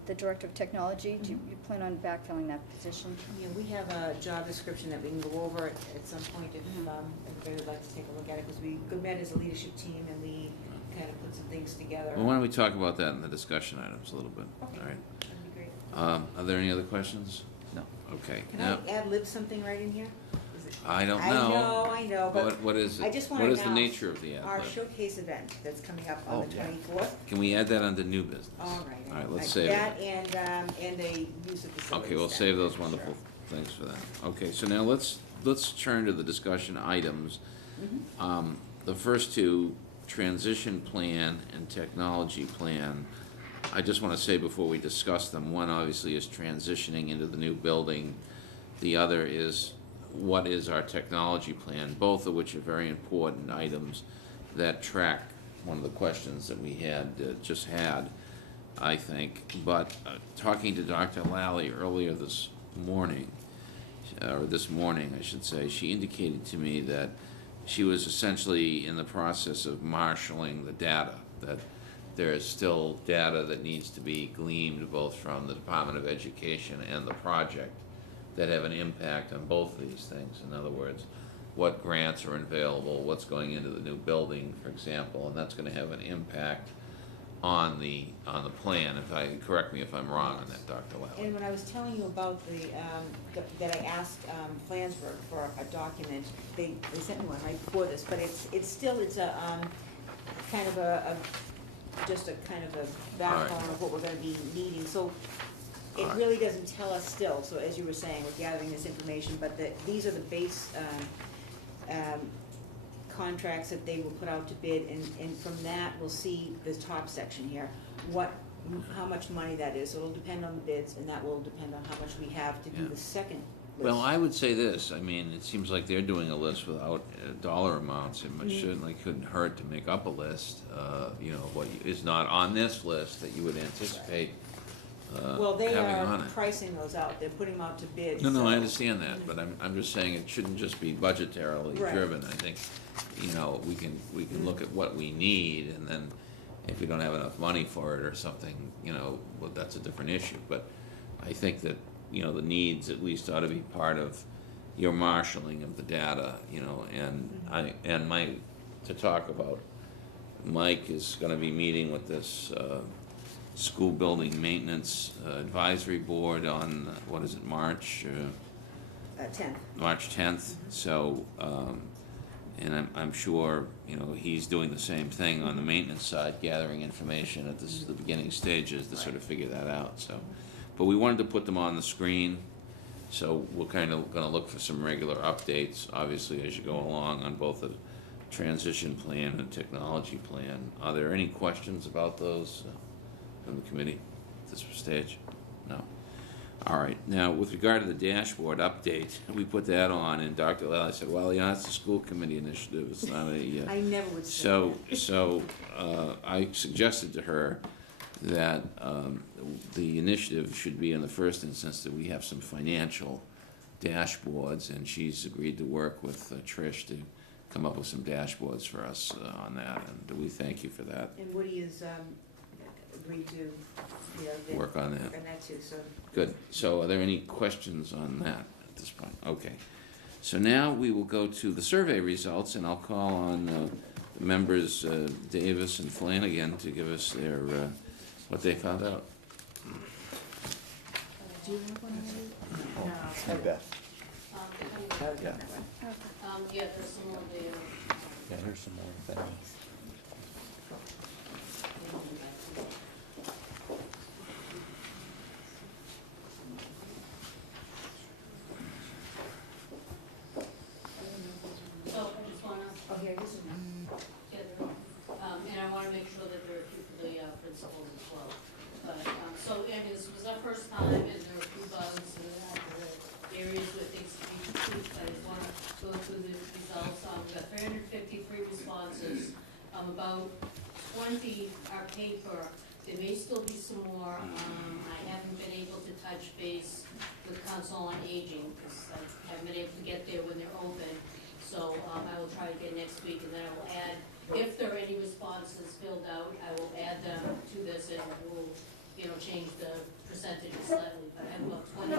the Director of Technology. Do you plan on backfilling that position? Yeah, we have a job description that we can go over at some point if everybody would like to take a look at it, because we met as a leadership team and we kind of put some things together. Well, why don't we talk about that in the discussion items a little bit? Okay. All right. That'd be great. Are there any other questions? No. Okay. Can Now, I ad-lib something right in here? Is it- I don't know. I know, but What is I it? just What wanna is the announce nature of the ad our lib? showcase event that's coming up Oh, on the yeah. 24th. Can we add that under new business? All right. All right, let's save That it. and a use of facilities. Okay, we'll center, save those sure. wonderful things for that. Okay, so now let's turn to the discussion items. Mhm. The first two, transition plan and technology plan. I just want to say before we discuss them, one obviously is transitioning into the new building. The other is what is our technology plan, both of which are very important items that track one of the questions that we had, just had, I think. But talking to Dr. Lally earlier this morning, I should say, she indicated to me that she was essentially in the process of marshaling the data, that there is still data that needs to be gleaned both from the Department of Education and the project that have an impact on both of these things. In other words, what grants are available, what's going into the new building, for example, and that's going to have an impact on the plan. Correct me if I'm wrong on that, Dr. Lally. And when I was telling you about that I asked Flansburgh for a document, they sent me one right before this, but it's a kind of just a kind of a backbone of what we're gonna be needing, so it All right. really doesn't tell us still, so as you were saying, we're gathering this information, but these are the base contracts that they will put out to bid, and from that, we'll see the top section here, how much money that is. So it'll depend on the bids, and that will depend on how much we have to do Yeah. the second list. Well, I would say this, I mean, it seems like they're doing a list without dollar amounts. It certainly couldn't hurt to make up a list, what is not on this list that you would anticipate Well, they having on are it. pricing those out, they're putting them out to bid. No, so- I understand that, but I'm just saying it shouldn't just be budgetarily Right. driven. I think, we can look at what we need, and then if we don't have enough money for it or something, well, that's a different issue. But I think that, the needs at least ought to be part of your marshaling of the data, to talk about, Mike is gonna be meeting with this, school building maintenance advisory board on, what is it, March 10th. March 10th, so, and I'm sure, he's doing the same thing on the maintenance side, gathering information at the beginning stages to sort of figure that out, so. But we wanted to put them on the screen, so we're kind of gonna look for some regular updates, obviously, as you go along on both the transition plan and technology plan. Are there any questions about those from the committee at this stage? No. All right, now, with regard to the dashboard update, we put that on, and Dr. Lally said, well, it's a school committee initiative, it's not a, I never would say so, I suggested to her that, the initiative should be in the first instance that we have some financial dashboards, and she's agreed to work with Trish to come up with some dashboards for us, on that, and we thank you for that. And Woody has agreed to, Work on that. work on that too, so. Good. So are there any questions on that at this point? Okay. So now we will go to the survey results, and I'll call on the members Davis and Flanagan to give us their what they found out. Do you have one already? No. Hey, Beth. Yeah. Yeah, there's some more there. Yeah, here's some more things. So I just wanna Oh, here, this is one. get it, and I wanna make sure that there are a few for the principals as well. But, so, and this was our first time, and there were a few bugs, and there were areas where things could be tweaked, but I just wanna go through the results. We got 353 responses, about 20 are paper. There may still be some more. I haven't been able to touch base with Council on Aging, because I haven't been able to get there when they're open. So, I will try to get next week, and then I will add, if there are any responses filled out, I will add them to this, and we'll, change the percentages slightly. But I have about 20,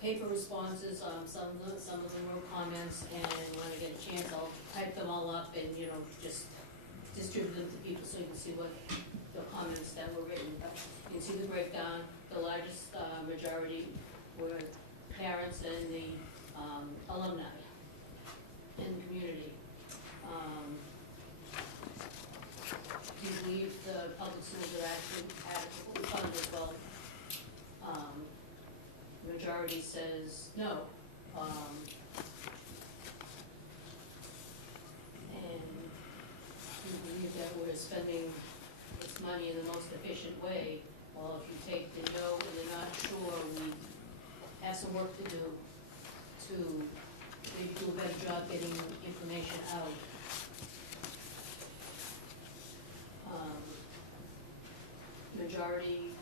paper responses, some of them were comments, and when I get a chance, I'll type them all up and, just distribute them to people so you can see what the comments that were written. You can see the breakdown. The largest majority were parents and the alumni in the community. Do you believe the public schools are actually adequately funded? Well, majority says no. And do you believe that we're spending this money in the most efficient way? Well, if you take the no and the not sure, we have some work to do to maybe do a better job getting information out. Majority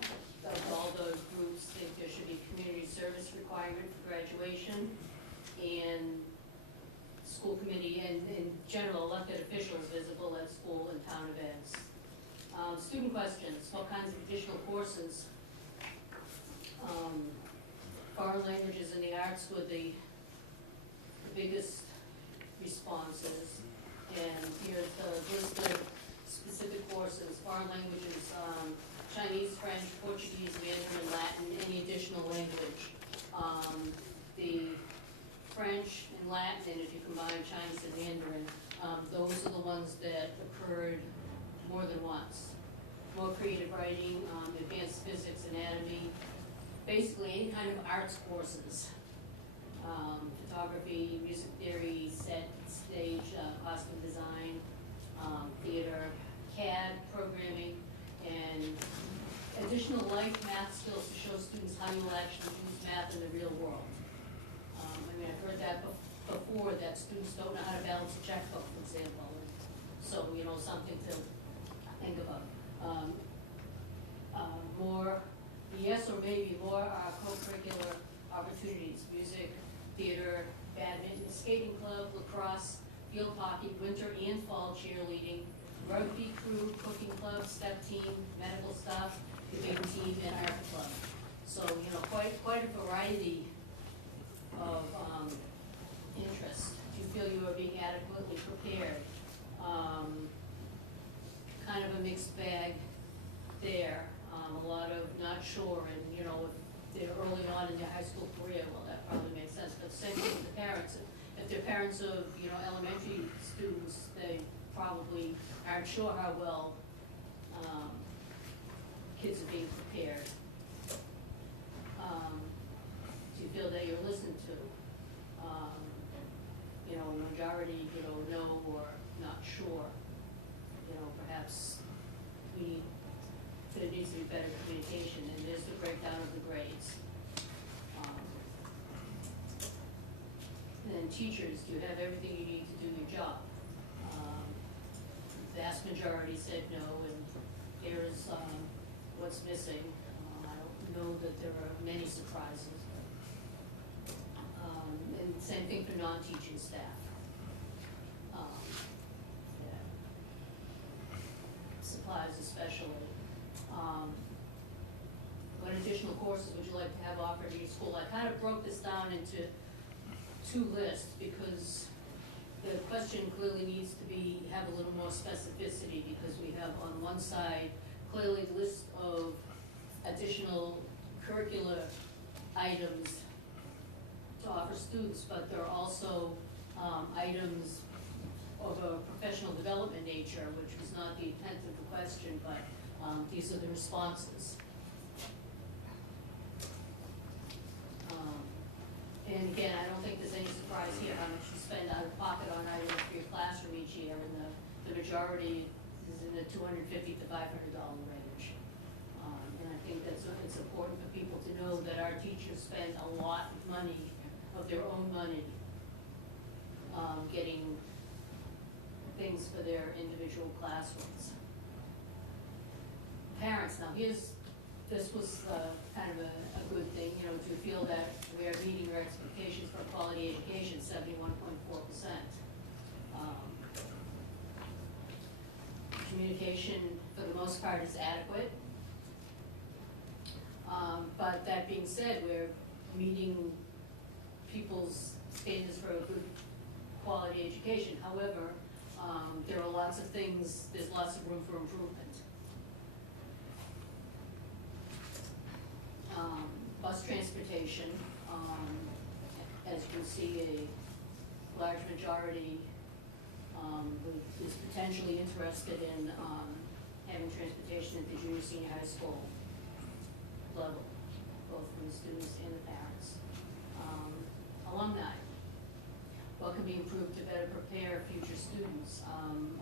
of all the groups think there should be community service requirement for graduation, and school committee and general elected officials visible at school and town events. Student questions, what kinds of additional courses? Foreign languages and the arts were the biggest responses, and here's the list of specific courses. Foreign languages, Chinese, French, Portuguese, Mandarin, Latin, any additional language. The French and Latin, if you combine Chinese and Mandarin, those are the ones that occurred more than once. More creative writing, advanced physics, anatomy, basically any kind of arts courses. Photography, music theory, set, stage, costume design, theater, CAD, programming, and additional life math skills to show students how you will actually use math in the real world. I've heard that before, that students don't know how to balance a checkbook, for example. So, something to think about. More, yes or maybe more co-curricular opportunities, music, theater, badminton, skating club, lacrosse, field hockey, winter and fall cheerleading, rugby crew, cooking club, step team, medical staff, debate team, and art club. So, quite a variety of interests. Do you feel you are being adequately prepared? Kind of a mixed bag there. A lot of not sure, and if they're early on in their high school career, well, that probably makes sense. But same thing with the parents. If they're parents of elementary students, they probably aren't sure how well kids are being prepared. Do you feel that you're listened to? Majority, no or not sure. Perhaps there needs to be better communication, and there's the breakdown of the grades. And then teachers, do you have everything you need to do your job? Vast majority said no, and here's what's missing. I don't know that there are many surprises. And same thing for non-teaching staff. Supplies especially. What additional courses would you like to have offered at your school? I kind of broke this down into two lists because the question clearly needs to have a little more specificity, because we have on one side clearly a list of additional curricular items to offer students, but there are also items of a professional development nature, which was not the intent of the question, but these are the responses. And again, I don't think there's any surprise here how much you spend out of pocket on items for your classroom each year, and the majority is in the $250 to $500 range. And I think it's important for people to know that our teachers spend a lot of money, of their own money, getting things for their individual classrooms. Parents, now here's this was kind of a good thing, you know, to feel that we are meeting our expectations for quality education, 71.4%. Communication, for the most part, is adequate. But that being said, we're meeting people's standards for a good quality education. However, there are lots of things, there's lots of room for improvement. Bus transportation, as you can see, a large majority is potentially interested in having transportation at the junior, senior high school level, both from the students and the parents. Alumni, what can be improved to better prepare future students?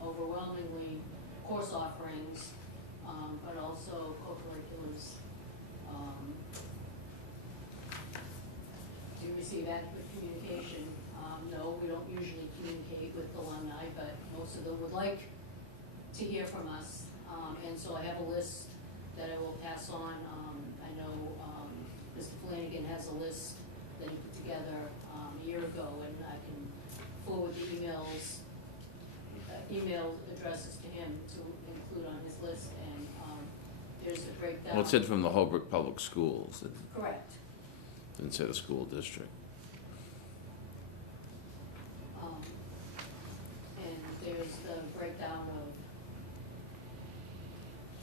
Overwhelmingly, course offerings, but also co-curriculars. Do you receive adequate communication? No, we don't usually communicate with alumni, but most of them would like to hear from us. And so I have a list that I will pass on. I know Mr. Flanagan has a list that he put together a year ago, and I can forward the email addresses to him to include on his list, and there's a breakdown. Well, it said from the Holbrook Public Schools. It Correct. didn't say the school district. And there's the breakdown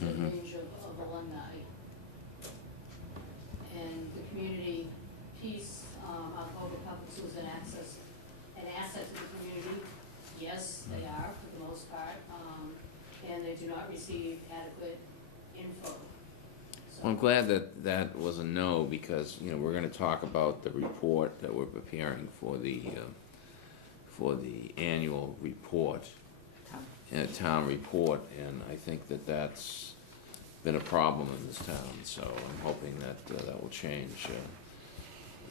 of the range of alumni. And the community piece, Holbrook Public Schools an asset to the community. Yes, they are for the most part, and they do not receive adequate info. So- Well, I'm glad that that was a no, because, you know, we're gonna talk about the report that we're preparing for the annual report, town report, and I think that that's been a problem in this town, so I'm hoping that that will change.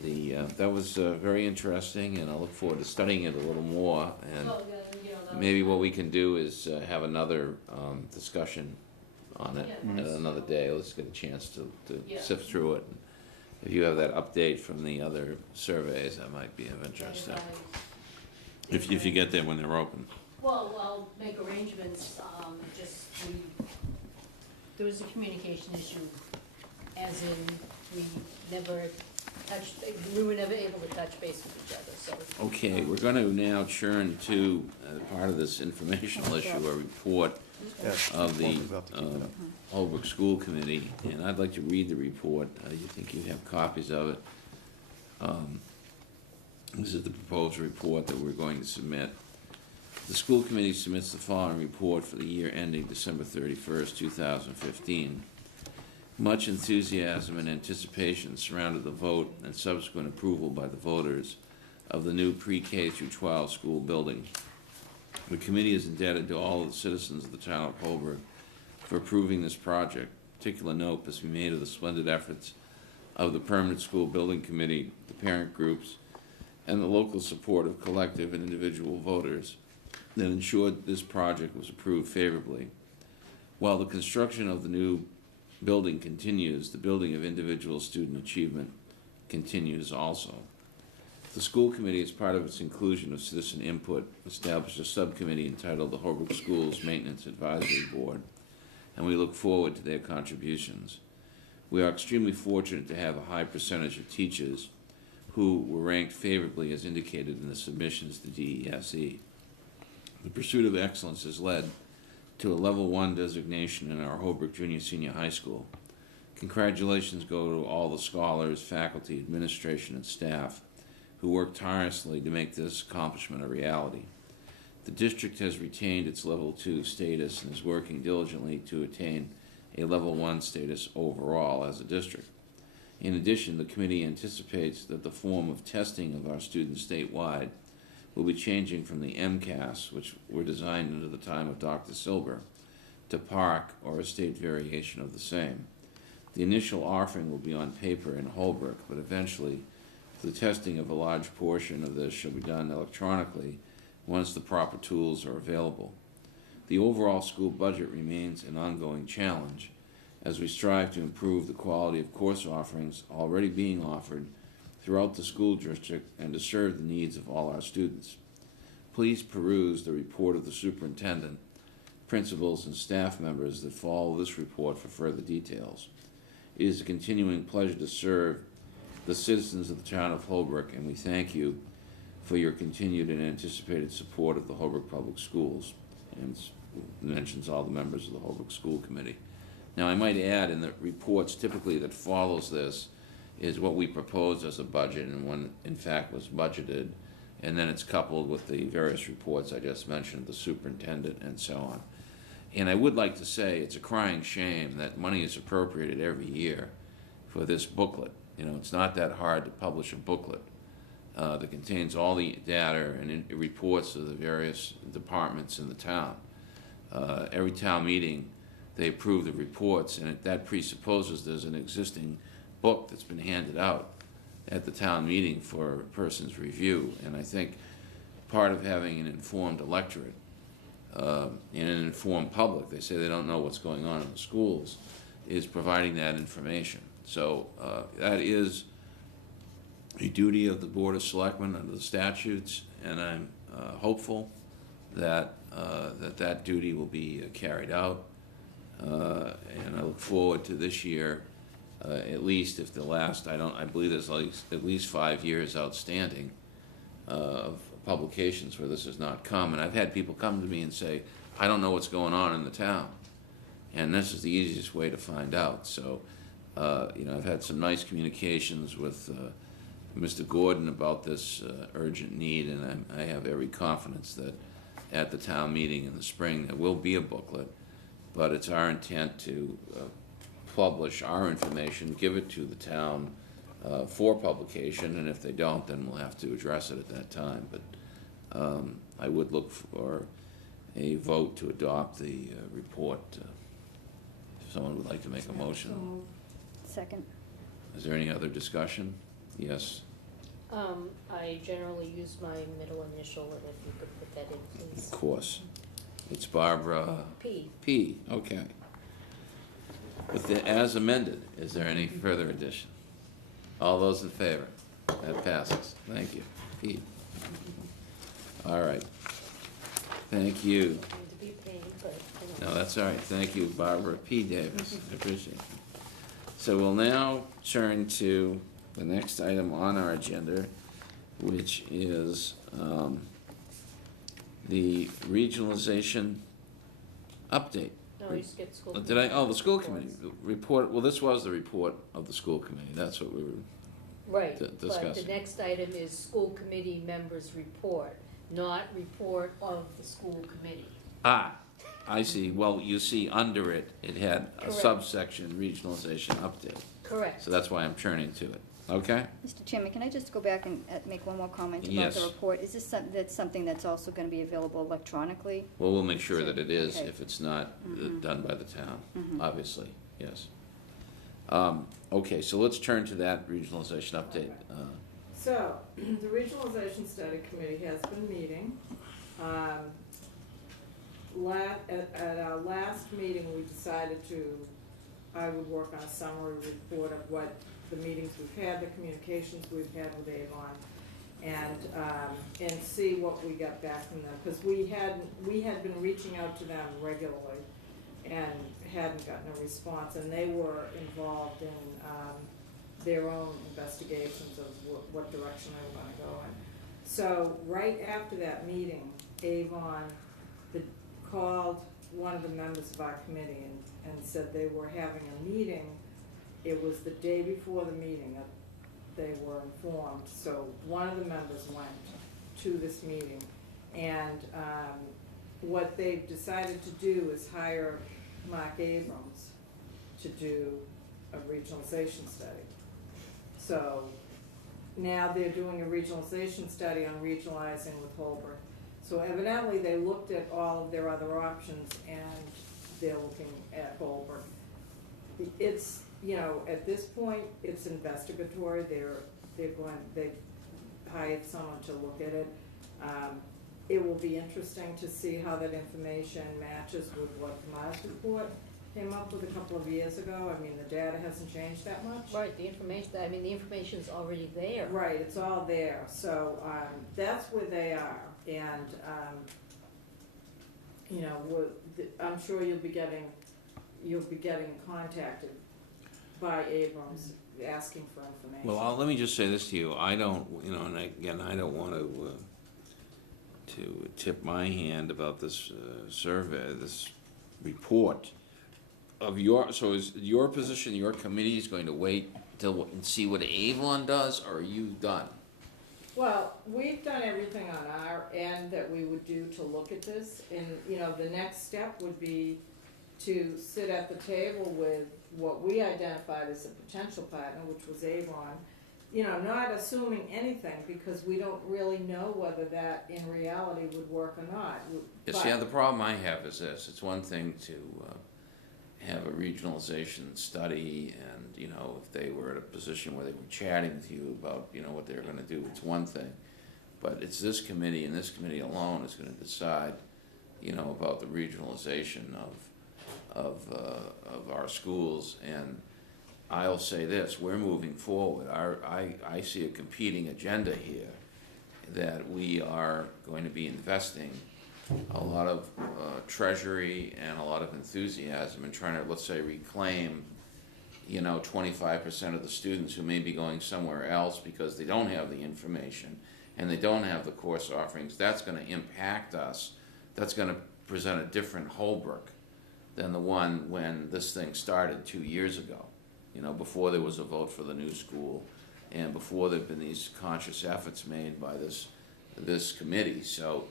That was very interesting, and I look forward to studying it a little more, and Well, you know, that was maybe what fine. we can do is have another discussion on it Yeah. at another day. Let's get a chance to Yeah. sift through it. If you have that update from the other surveys, that might be of interest. And, If you get there when they're open. Well, I'll make arrangements, there was a communication issue, as in, we were never able to touch base with each other, so. Okay, we're gonna now churn to part of this informational issue, a report Yes, of the we'll have to keep it up. Holbrook School Committee, and I'd like to read the report. You think you have copies of it? This is the proposed report that we're going to submit. The school committee submits the following report for the year ending December 31st, 2015. Much enthusiasm and anticipation surrounded the vote and subsequent approval by the voters of the new pre-K through 12 school building. The committee is indebted to all of the citizens of the town of Holbrook for approving this project. Particular note must be made of the splendid efforts of the Permanent School Building Committee, the parent groups, and the local support of collective and individual voters that ensured this project was approved favorably. While the construction of the new building continues, the building of individual student achievement continues also. The school committee, as part of its inclusion of citizen input, established a subcommittee entitled the Holbrook Schools Maintenance Advisory Board, and we look forward to their contributions. We are extremely fortunate to have a high percentage of teachers who were ranked favorably as indicated in the submissions to DESE. The pursuit of excellence has led to a level 1 designation in our Holbrook Junior Senior High School. Congratulations go to all the scholars, faculty, administration, and staff who worked tirelessly to make this accomplishment a reality. The district has retained its level 2 status and is working diligently to attain a level 1 status overall as a district. In addition, the committee anticipates that the form of testing of our students statewide will be changing from the MCAS, which were designed into the time of Dr. Silber, to PARC, or a state variation of the same. The initial offering will be on paper in Holbrook, but eventually the testing of a large portion of this shall be done electronically once the proper tools are available. The overall school budget remains an ongoing challenge, as we strive to improve the quality of course offerings already being offered throughout the school district and to serve the needs of all our students. Please peruse the report of the superintendent, principals, and staff members that follow this report for further details. It is a continuing pleasure to serve the citizens of the town of Holbrook, and we thank you for your continued and anticipated support of the Holbrook Public Schools, and mentions all the members of the Holbrook School Committee. Now, I might add, in the reports typically that follows this is what we propose as a budget and when in fact was budgeted, and then it's coupled with the various reports I just mentioned, the superintendent and so on. And I would like to say it's a crying shame that money is appropriated every year for this booklet. You know, it's not that hard to publish a booklet that contains all the data and it reports of the various departments in the town. Every town meeting, they approve the reports, and that presupposes there's an existing book that's been handed out at the town meeting for a person's review. And I think part of having an informed electorate and an informed public, they say they don't know what's going on in the schools, is providing that information. So that is a duty of the Board of Selectmen under the statutes, and I'm hopeful that that duty will be carried out. And I look forward to this year, at least if the last, I believe there's at least 5 years outstanding of publications where this has not come. And I've had people come to me and say, I don't know what's going on in the town. And this is the easiest way to find out. So, you know, I've had some nice communications with Mr. Gordon about this urgent need, and I have every confidence that at the town meeting in the spring there will be a booklet, but it's our intent to publish our information, give it to the town for publication, and if they don't, then we'll have to address it at that time. But I would look for a vote to adopt the report. If someone would like to make a motion. Second. Is there any other discussion? Yes. I generally use my middle initial, and if you could put that in, please. Of course. It's Barbara P. P. Okay. With the, as amended, is there any further addition? All those in favor? That passes. Thank you. P. All right. Thank you. I need to be a pain, but you know. No, that's all right. Thank you, Barbara P. Davis. I appreciate it. So we'll now turn to the next item on our agenda, which is the regionalization update. No, you skipped school. Did I? Oh, the school reports. committee the report. Well, this was the report of the school committee. That's what we were. Right, but discussing. the next item is school committee members' report, not report of the school committee. Ah, I see. Well, you see under it, it had a Correct. subsection regionalization update. Correct. So that's why I'm turning to it. Okay? Mr. Chairman, can I just go back and make one more comment about Yes. the report? Is this something that's also going to be available electronically? Well, we'll make sure that it is Okay. if it's not done by the town, Mhm. obviously, yes. Okay, so let's turn to that regionalization update. So, the regionalization study committee has been meeting. At our last meeting, we decided I would work on a summary report of what the meetings we've had, the communications we've had with Avon, and see what we got back from them. Because we had been reaching out to them regularly and hadn't gotten a response, and they were involved in their own investigations of what direction they were gonna go in. So right after that meeting, Avon called one of the members of our committee and said they were having a meeting. It was the day before the meeting that they were informed, so one of the members went to this meeting. And what they've decided to do is hire Mark Abrams to do a regionalization study. So now they're doing a regionalization study on regionalizing with Holbrook. So evidently they looked at all of their other options and they're looking at Holbrook. It's, you know, at this point, it's investigatory. They hired someone to look at it. It will be interesting to see how that information matches with what Mars report came up with a couple of years ago. I mean, the data hasn't changed that much. Right, the information's already there. Right, it's all there, so, that's where they are, and, you know, I'm sure you'll be getting contacted by Abrams asking for information. Well, let me just say this to you, I don't, and again, I don't want to tip my hand about this survey, this report of so is your position, your committee is going to wait till, and see what Avon does, or are you done? Well, we've done everything on our end that we would do to look at this, and, you know, the next step would be to sit at the table with what we identified as a potential partner, which was Avon, you know, not assuming anything, because we don't really know whether that in reality would work or not. Yes, yeah, the problem I have is this, it's one thing to have a regionalization study, and, you know, if they were at a position where they were chatting with you about, you know, what they're gonna do, it's one thing. But it's this committee, and this committee alone is gonna decide, you know, about the regionalization of our schools. And I'll say this, we're moving forward. I see a competing agenda here, that we are going to be investing a lot of treasury and a lot of enthusiasm in trying to, let's say, reclaim, you know, 25% of the students who may be going somewhere else because they don't have the information and they don't have the course offerings. That's going to impact us. That's going to present a different Holbrook than the one when this thing started 2 years ago, you know, before there was a vote for the new school and before there have been these conscious efforts made by this committee. So,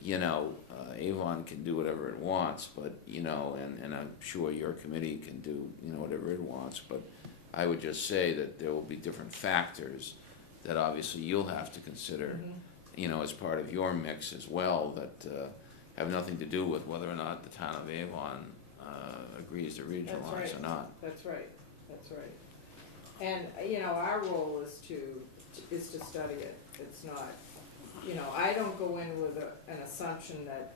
you know, Avon can do whatever it wants, but, you know, and I'm sure your committee can do, you know, whatever it wants, but I would just say that there will be different factors that obviously you'll have to consider, you know, as part of your mix as well, that have nothing to do with whether or not the town of Avon agrees to regionalize or not. That's right, that's right. And, you know, our role is to study it. It's not, you know, I don't go in with an assumption that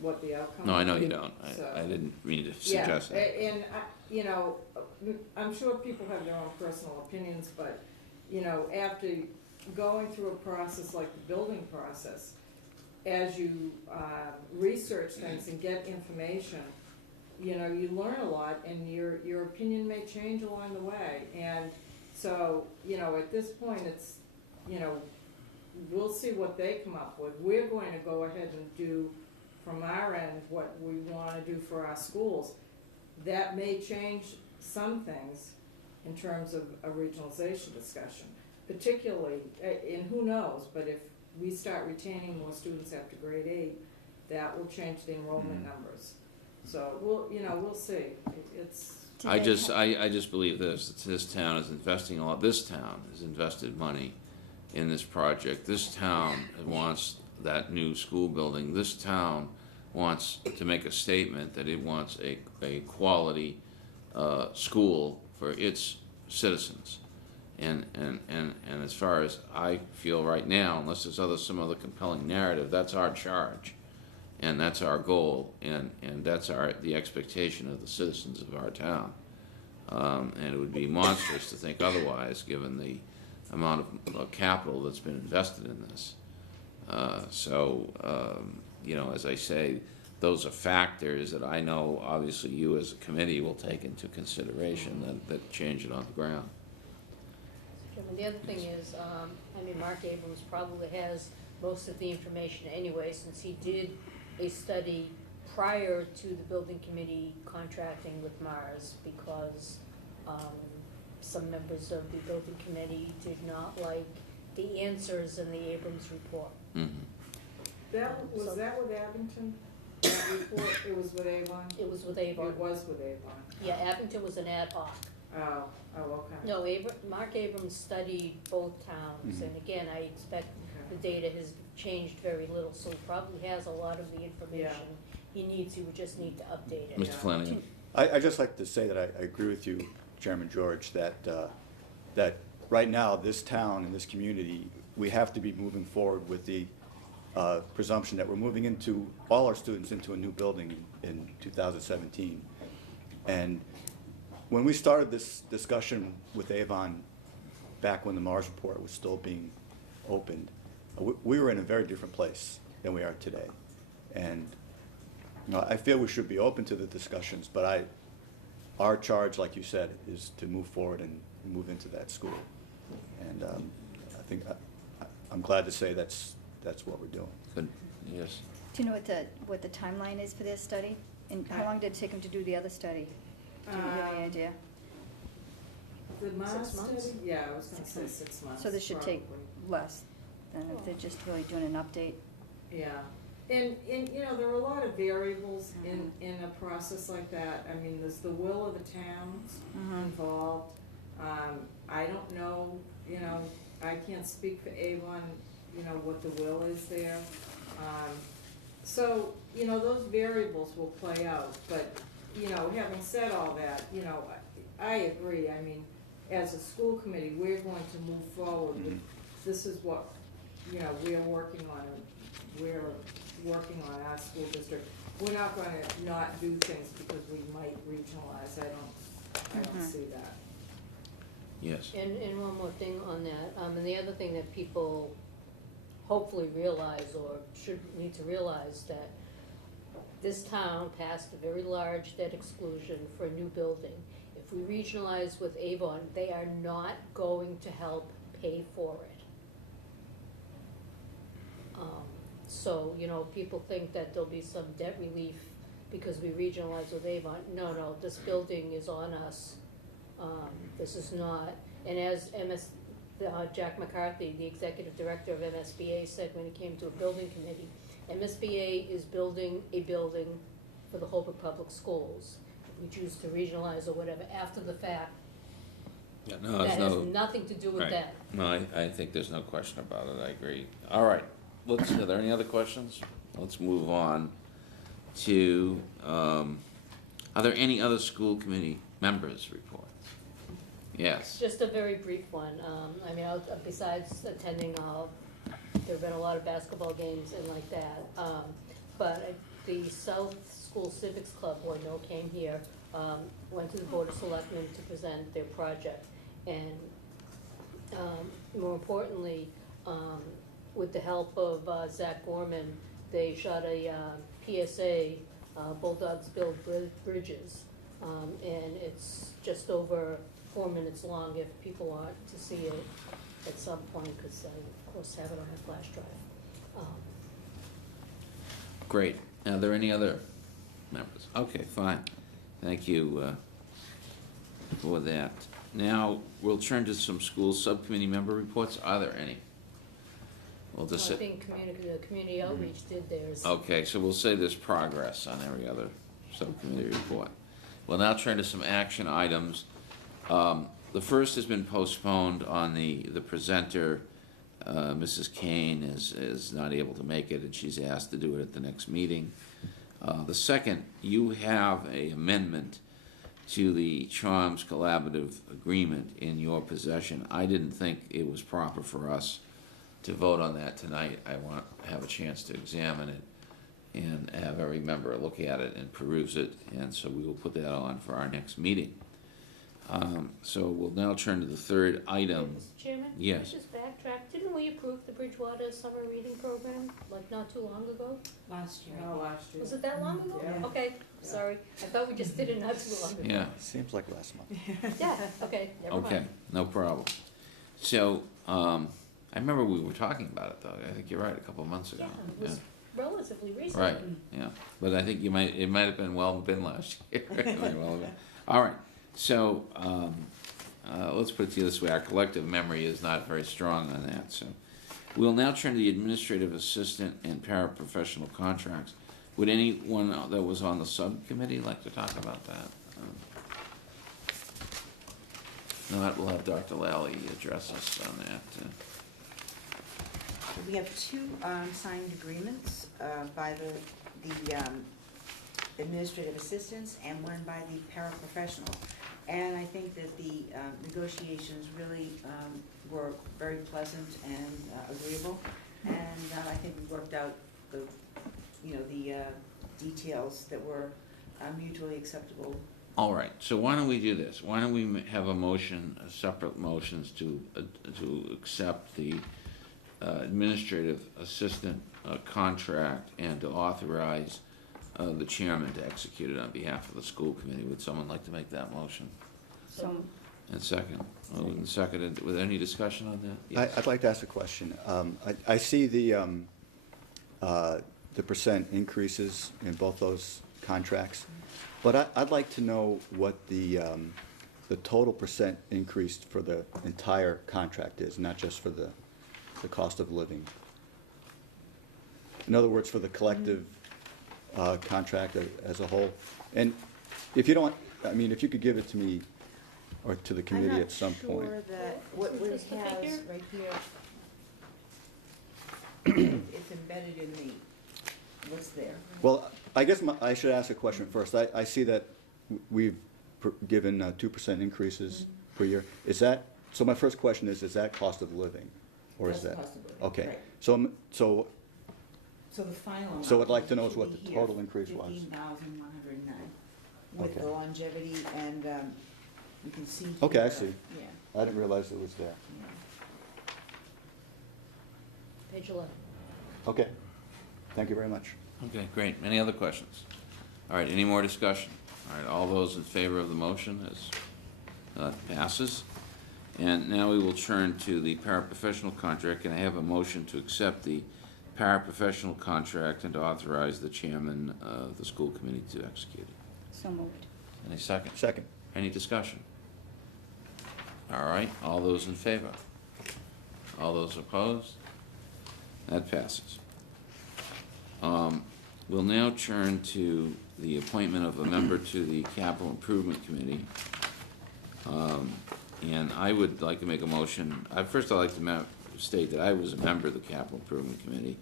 what the outcome. No, I know will be, you don't. so. I didn't mean to suggest that. And, you know, I'm sure people have their own personal opinions, but, you know, after going through a process like the building process, as you research things and get information, you know, you learn a lot, and your opinion may change along the way. And so, you know, at this point, it's, you know, we'll see what they come up with. We're going to go ahead and do, from our end, what we want to do for our schools. That may change some things in terms of a regionalization discussion, particularly, and who knows, but if we start retaining more students after grade 8, that will change the enrollment numbers. So we'll see. It's. I just believe this town is investing a lot. This town has invested money in this project. This town wants that new school building. This town wants to make a statement that it wants a quality school for its citizens. And as far as I feel right now, unless there's some other compelling narrative, that's our charge, and that's our goal, and that's the expectation of the citizens of our town. And it would be monstrous to think otherwise, given the amount of capital that's been invested in this. You know, as I say, those are factors that I know obviously you as a committee will take into consideration that change it on the ground. And the other thing is, Mark Abrams probably has most of the information anyway, since he did a study prior to the building committee contracting with Mars, because some members of the building committee did not like the answers in the Abrams report. Was that with Abington? That report, it was with Avon? It was with Avon. It was with Avon. Yeah, Abington was an ad hoc. Oh, okay. No, Mark Abrams studied both towns, and again, I expect the data has changed very little, so he probably has a lot of the information he needs. He would just need to update it. Mr. Flanagan? I'd just like to say that I agree with you, Chairman George, that right now, this town and this community, we have to be moving forward with the presumption that we're moving all our students into a new building in 2017. And when we started this discussion with Avon, back when the Mars report was still being opened, we were in a very different place than we are today. And, you know, I feel we should be open to the discussions, but our charge, like you said, is to move forward and move into that school. And I think, I'm glad to say that's what we're doing. Good, yes. Do you know what the timeline is for their study? And how long did it take them to do the other study? Do you have any idea? The Mars 6 months? study? Yeah, I was gonna 6 say months. 6 months. So this should take probably. less than if they're just really doing an update. Yeah, and, you know, there are a lot of variables in a process like that. I mean, there's the will of the towns involved. I don't know, you know, I can't speak for Avon, you know, what the will is there. So, you know, those variables will play out, but, you know, having said all that, you know, I agree. I mean, as a school committee, we're going to move forward with, this is what, you know, we're working on, we're working on our school district. We're not gonna not do things because we might regionalize. I don't see that. Yes. And one more thing on that, and the other thing that people hopefully realize or should need to realize that this town passed a very large debt exclusion for a new building. If we regionalize with Avon, they are not going to help pay for it. So, you know, people think that there'll be some debt relief because we regionalize with Avon. No, this building is on us. This is not, and as Jack McCarthy, the executive director of MSBA, said when he came to a building committee, MSBA is building a building for the Holbrook Public Schools. If we choose to regionalize or whatever after the fact, Yeah, no, that there's has no, nothing to do with right. that. No, I think there's no question about it, I agree. All right, are there any other questions? Let's move on to, are there any other school committee members' reports? Yes. Just a very brief one. I mean, besides attending, there've been a lot of basketball games and like that. But the South School Civics Club, who I know came here, went to the Board of Selectmen to present their project. And more importantly, with the help of Zach Gorman, they shot a PSA, Bulldogs Build Bridges. And it's just over 4 minutes long if people want to see it at some point, because I, of course, have it on my flash drive. Great. Are there any other members? Okay, fine. Thank you for that. Now, we'll turn to some school subcommittee member reports. Are there any? We'll just I think the community outreach did theirs. Okay, so we'll say there's progress on every other subcommittee report. We'll now turn to some action items. The first has been postponed on the presenter, Mrs. Kane is not able to make it, and she's asked to do it at the next meeting. The second, you have an amendment to the Charms Collaborative Agreement in your possession. I didn't think it was proper for us to vote on that tonight. I want to have a chance to examine it and have every member look at it and peruse it, and so we will put that on for our next meeting. So we'll now turn to the third item. Mr. Chairman? Yes. Can I just backtrack? Didn't we approve the Bridgewater summer reading program, like not too long ago? Last year. No, last year. Was it that long ago? Yeah. Okay, sorry. I thought we just did it not too long ago. Yeah, Seems like last month. Yeah, okay, never mind. okay, no problem. So, I remember we were talking about it though, I think you're right, a couple of months ago. Yeah, it was relatively recent. Right, yeah, but I think it might have been last year. It might well have been. All right, so, let's put it this way, our collective memory is not very strong on that, so. We'll now turn to the administrative assistant and paraprofessional contracts. Would anyone that was on the subcommittee like to talk about that? Not, we'll have Dr. Lally address us on that. We have two signed agreements by the administrative assistants and one by the paraprofessional. And I think that the negotiations really were very pleasant and agreeable. And I think we worked out the details that were mutually acceptable All right, so why don't we do this? Why don't we have a motion, separate motions to accept the administrative assistant contract and to authorize the chairman to execute it on behalf of the school committee. Would someone like to make that motion? So, And second, moved and seconded, with any discussion on that? Yes. I'd like to ask a question. I see the percent increases in both those contracts, but I'd like to know what the total percent increase for the entire contract is, not just for the cost of living. In other words, for the collective contract as a whole. And if you don't, I mean, if you could give it to me or to the committee at some point. I'm not sure that, what we Is this the have figure? right here, it's embedded in the, what's there. Well, I guess I should ask a question first. I see that we've given 2% increases per year. Is that, so my first question is that cost of living? Or is that? That's cost of living, Okay, right. so So the final amount. So I'd like to know is what should the be here, total increase was. 15,109, with Okay. the longevity and, you can see. Okay, I here, see. Yeah, I didn't realize it was there. yeah. Page 11. Okay, thank you very much. Okay, great. Any other questions? All right, any more discussion? All right, all those in favor of the motion as passes. And now we will turn to the paraprofessional contract. Can I have a motion to accept the paraprofessional contract and to authorize the chairman of the school committee to execute it? so moved. Any second? Second. Any discussion? All right, all those in favor? All those opposed? That passes. We'll now turn to the appointment of a member to the Capital Improvement Committee. And I would like to make a motion. First, I'd like to state that I was a member of the Capital Improvement Committee,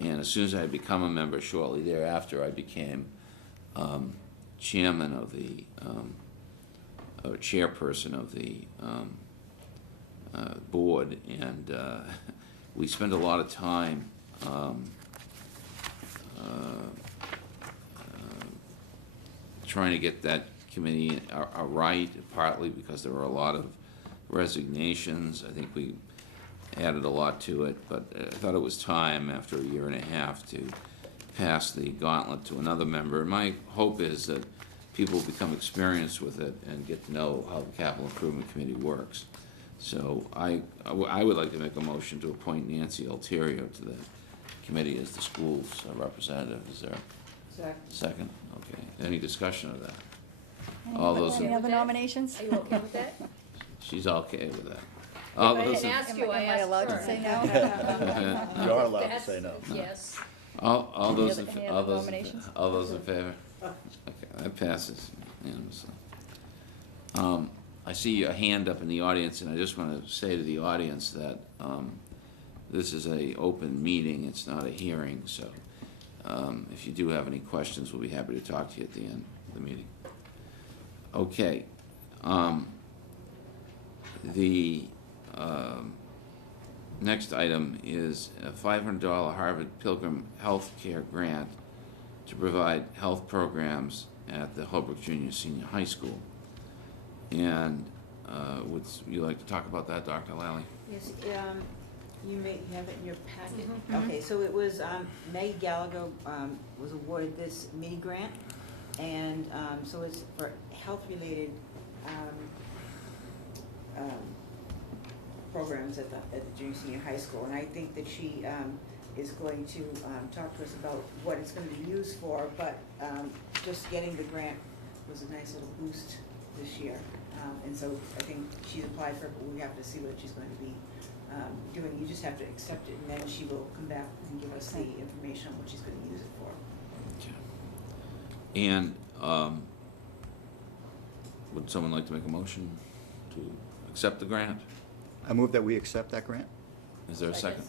and as soon as I had become a member, shortly thereafter, I became chairman of the, or chairperson of the board, and we spent a lot of time trying to get that committee right, partly because there were a lot of resignations. I think we added a lot to it, but I thought it was time, after a year and a half, to pass the gauntlet to another member. And my hope is that people become experienced with it and get to know how the Capital Improvement Committee works. So I would like to make a motion to appoint Nancy Alterio to the committee as the school's representative. Is there a second? Okay. Any discussion of that? All those Any in- other nominations? Are you okay with that? She's okay with that. All I those didn't in- ask you, I Am I asked allowed to her. say no? You are allowed to That's- say no. Yes. all those in, Any all other those, nominations? all those in favor? Okay, that passes unanimously. I see a hand up in the audience, and I just want to say to the audience that this is a open meeting, it's not a hearing, so if you do have any questions, we'll be happy to talk to you at the end of the meeting. Okay. The next item is a $500 Harvard Pilgrim Health Care Grant to provide health programs at the Holbrook Junior Senior High School. And would you like to talk about that, Dr. Lally? Yes, you may have it in your packet. Mhm. Okay, so it was, Maggie Gallagher was awarded this mini grant, and so it's for health-related programs at the junior senior high school. And I think that she is going to talk to us about what it's gonna be used for, but just getting the grant was a nice little boost this year. And so I think she's applied for it, but we have to see what she's going to be doing. You just have to accept it, and then she will come back and give us the information on what she's gonna use it for. Okay. And would someone like to make a motion to accept the grant? I move that we accept that grant. Is there a second?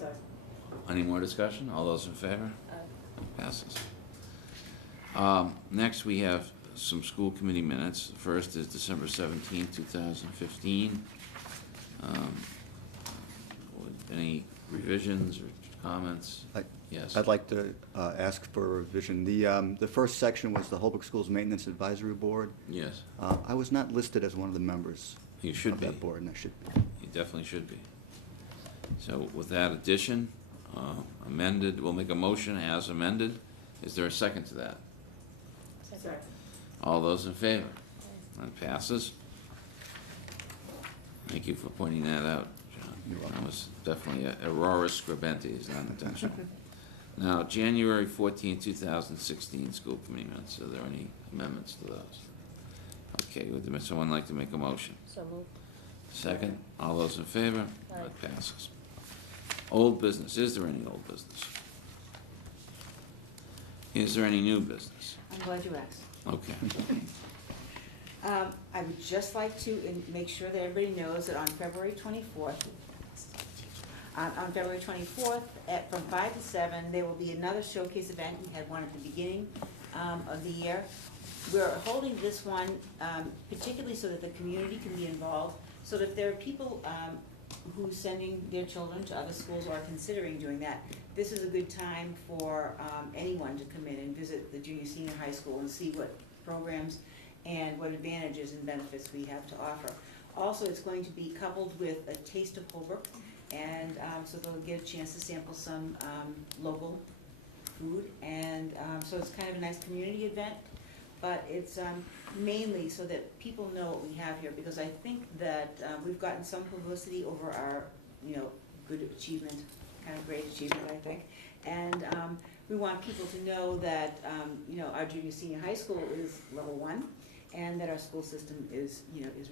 Any more discussion? All those in favor? Passes. Next, we have some school committee minutes. The first is December 17th, 2015. Any revisions or comments? I- Yes. I'd like to ask for a revision. The first section was the Holbrook Schools Maintenance Advisory Board. Yes, I was not listed as one of the members you should of be. that board, and I should be. You definitely should be. So with that addition, amended, we'll make a motion as amended. Is there a second to that? Second. All those in favor? That passes. Thank you for pointing that out, John. You're welcome. That was definitely a error scribenti, is not intentional. Now, January 14, 2016 school committee minutes, are there any amendments to those? Okay, would someone like to make a motion? So moved. Second, all those in favor? Aye. That passes. Old business, is there any old business? Is there any new business? I'm glad you asked. Okay. I would just like to make sure that everybody knows that on February 24th, from 5 to 7, there will be another showcase event. We had one at the beginning of the year. We're holding this one particularly so that the community can be involved, so that if there are people who are sending their children to other schools or are considering doing that, this is a good time for anyone to come in and visit the junior senior high school and see what programs and what advantages and benefits we have to offer. Also, it's going to be coupled with a taste of Holbrook, and so they'll get a chance to sample some local food, and so it's kind of a nice community event, but it's mainly so that people know what we have here, because I think that we've gotten some publicity over our, good achievement, kind of great achievement, I think, and we want people to know that, our junior senior high school is level 1, and that our school system is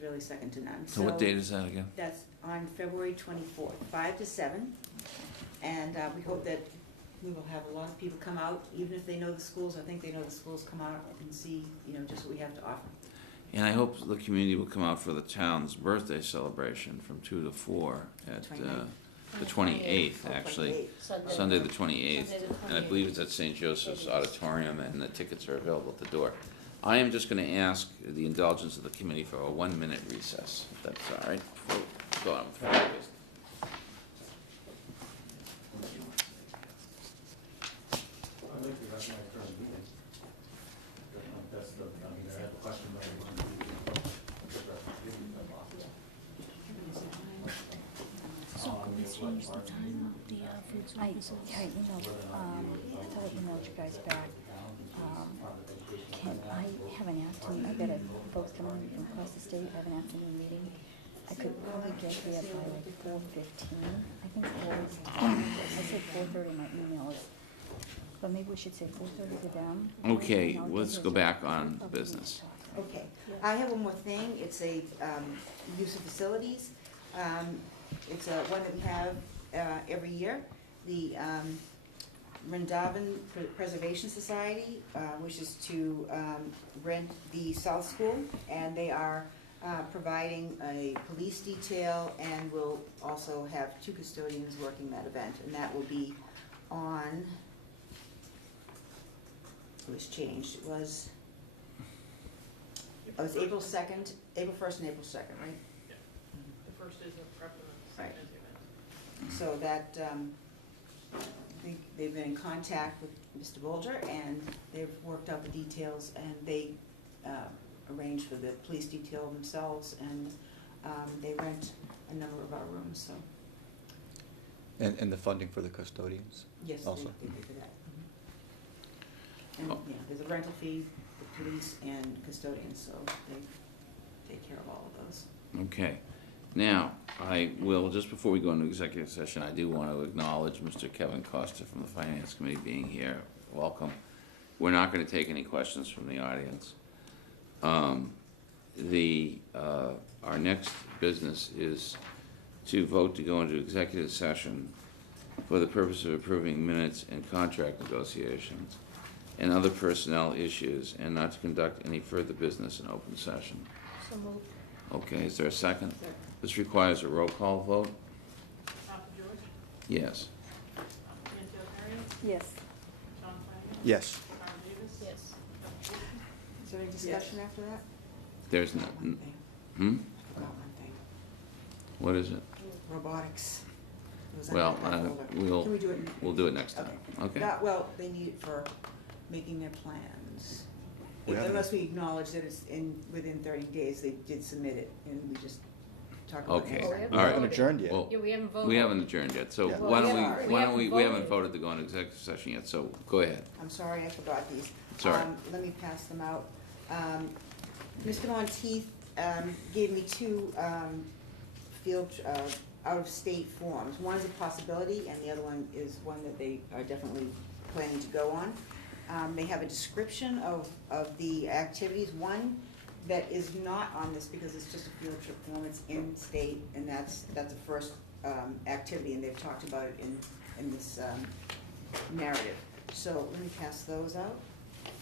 really second to none. So what date is that again? That's on February 24th, 5 to 7, and we hope that we will have a lot of people come out, even if they know the schools. I think they know the schools, come out and see, just what we have to offer. And I hope the community will come out for the town's birthday celebration from 2 to 4 at the 28th, actually. Sunday the 28th. Sunday the And I believe it's at St. Joseph's Auditorium, and the tickets are available at the door. I am just going to ask the indulgence of the committee for a 1-minute recess, if that's all right. Go on with the business. I'd like to recognize during the meeting. That's the, I have a question about I emailed, I thought I emailed you guys back. Can I have an afternoon, I got a folks coming in from across the state, have an afternoon meeting. I could probably get there by like 4:15. I think 4 is, I said 4:30 in my emails, but maybe we should say 4:30 to them. Okay, And I'll let's get go there. back on Probably business. talk. Okay, I have one more thing. It's a use of facilities. It's one that we have every year. The Rendavin Preservation Society wishes to rent the South School, and they are providing a police detail, and will also have 2 custodians working that event, and that will be on, it was changed, it was April 2nd, April 1st and April 2nd, right? The first is a prep and the second is the event. So that, I think they've been in contact with Mr. Bolger, and they've worked out the details, and they arranged for the police detail themselves, and they rent a number of our rooms, so, And the funding for the custodians? yes, Also. they pay for that. And, there's a rental fee, the police and custodians, so they take care of all of those. Okay. Now, I will, just before we go into executive session, I do want to acknowledge Mr. Kevin Costa from the Finance Committee being here. Welcome. We're not going to take any questions from the audience. Our next business is to vote to go into executive session for the purpose of approving minutes and contract negotiations and other personnel issues, and not to conduct any further business in open session. So moved. Okay, is there a second? This requires a roll call vote? Papa George, Yes. Chantel Marion, Yes. John Flanagan, Yes. Carl Davis. Yes. Is there any discussion after that? There's no, One thing, hmm? I forgot one thing, What is it? robotics. Was I Well, not that older? we'll, Can we do it? we'll do it next time, okay? Well, they need it for making their plans. We haven't- Unless we acknowledge that it's within 30 days, they did submit it, and we just talk about it Okay. next Oh, time. yeah. We All haven't right. adjourned yet. Well, Yeah, we haven't voted. we haven't adjourned yet, so Yeah. why don't Well, we, why don't we haven't voted. voted to go into executive session yet, so go ahead. I'm sorry, I forgot these. It's all right. Let me pass them out. Mr. Monteith gave me two out-of-state forms. One is a possibility, and the other one is one that they are definitely planning to go on. They have a description of the activities. One that is not on this because it's just a field trip form, it's in-state, and that's the first activity, and they've talked about it in this narrative. So let me pass those out.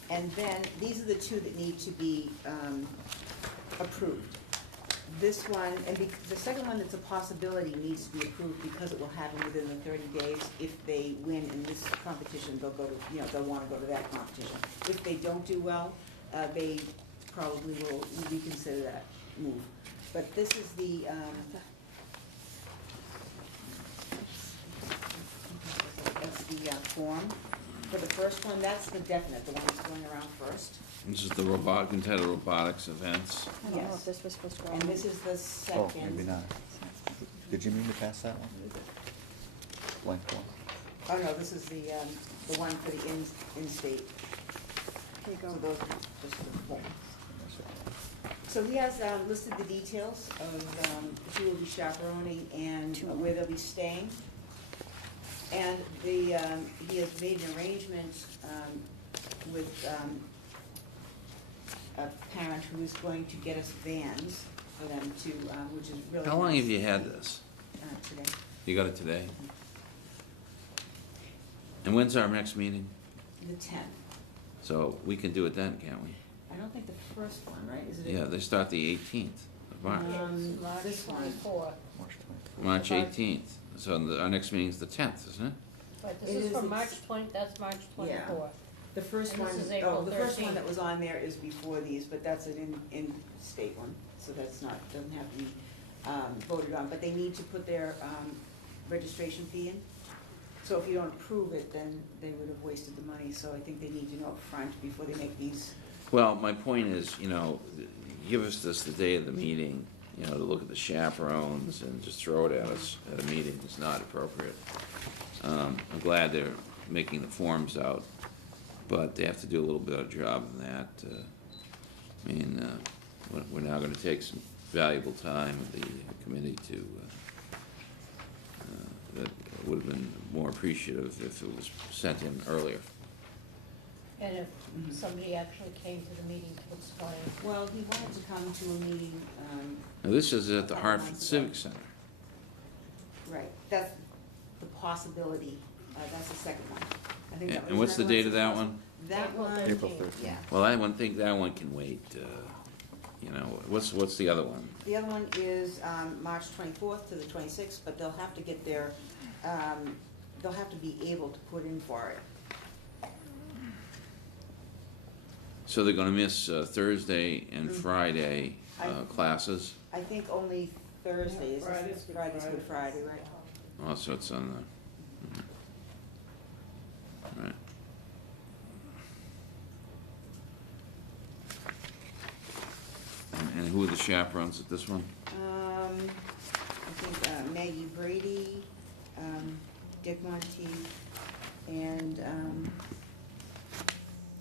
And then, these are the two that need to be approved. This one, and the second one that's a possibility needs to be approved because it will happen within the 30 days. If they win in this competition, they'll go to, they'll wanna go to that competition. If they don't do well, they probably will reconsider that move. But this is that's the form. For the first one, that's the definite, the one that's going around first. This is the entitled robotics events. I don't know Yes. if this was supposed to go on. And this is the Oh, second. maybe not. Did you mean to pass that one? Blank one? Oh, no, this is the one for the in-state. Here you So go. those are just the forms. So he has listed the details of who will be chaperoning and where they'll be staying. And he has made an arrangement with a parent who is going to get us vans for them to, which is really How long nice. have you had this? Today. You got it today? And when's our next meeting? The 10th. So we can do it then, can't we? I don't think the first one, right? Is it? Yeah, they start the 18th of March, It's March This one. 24. March 20th. March 18th. So our next meeting's the 10th, isn't it? Right, this It is is, for it's- March 20, that's March 24. The first And one, this is April the first one 13th. that was on there is before these, but that's an in-state one, so that's not, doesn't have to be voted on, but they need to put their registration fee in. So if you don't approve it, then they would have wasted the money, so I think they need to know upfront before they make these. Well, my point is, give us this the day of the meeting, to look at the chaperones and just throw it at us at a meeting is not appropriate. I'm glad they're making the forms out, but they have to do a little better job than that. We're now gonna take some valuable time with the committee that would have been more appreciative if it was sent in earlier. And if somebody actually came to the meeting to explain. Well, he wanted to come to a meeting, Now, this is at the Couple Hartford months ago. Civic Center. right, that's the possibility, that's the second one. I think that And was what's the another date of that one? That April one. April 13th. 13th. Yeah. Well, I wouldn't think that one can wait, what's the other one? The other one is March 24th to the 26th, but they'll have to get their, they'll have to be able to put in for it. So they're gonna miss Thursday and Friday classes? I think only Thursdays, Friday's Good Friday's Good Friday. Friday, right? Oh, so it's on the, right. And who are the chaperones at this one? I think Maggie Brady, Dick Monteith, and,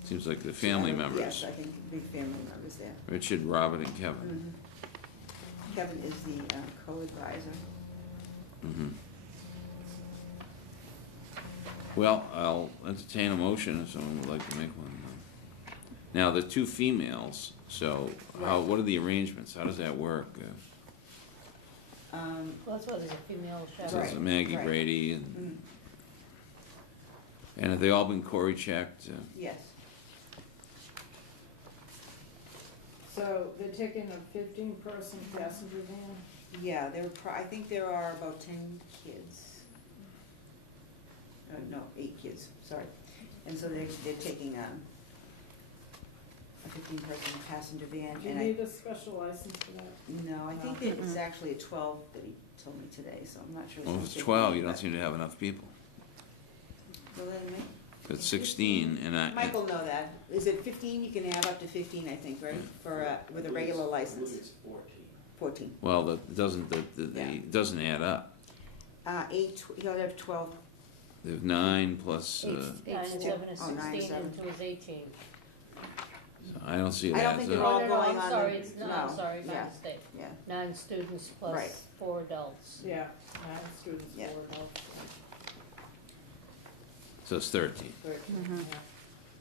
Seems like the family members, Yes, I think big family members there. Richard, Robert, and Kevin. Kevin is the co-advisor. Mhm. Well, I'll entertain a motion if someone would like to make one. Now, the two females, so what are the arrangements? How does that work? Um, Well, that's why there's a female So chaperone. it's Maggie right. Brady, and have they all been Cory checked? Yes. So they're taking a 15-person passenger van? Yeah, I think there are about 10 kids. No, 8 kids, sorry. And so they're taking a 15-person passenger van. Do you And need a special license for that? No, I think that it's actually a 12 that he told me today, so I'm not sure. Well, if it's 15, 12, you don't but- seem to have enough people. Well, then, If it's 16, and Mike will know that. Is it 15? You can have up to 15, I think, right? For, with a regular I license. believe it's 14. 14. well, that doesn't, Yeah. it doesn't add up. 8, he'll have 12. There's 9 plus, Eight. 9 and 7 is Oh, 9 and 16 and 7. 2 is 18. so I don't see it I don't adds think they're up. all Oh, no, going I'm on sorry, the- it's, no, no, I'm sorry, my yeah. mistake. Yeah. 9 students Right. plus 4 adults. Yeah, 9 students, Yeah. 4 adults. So it's 13. 13,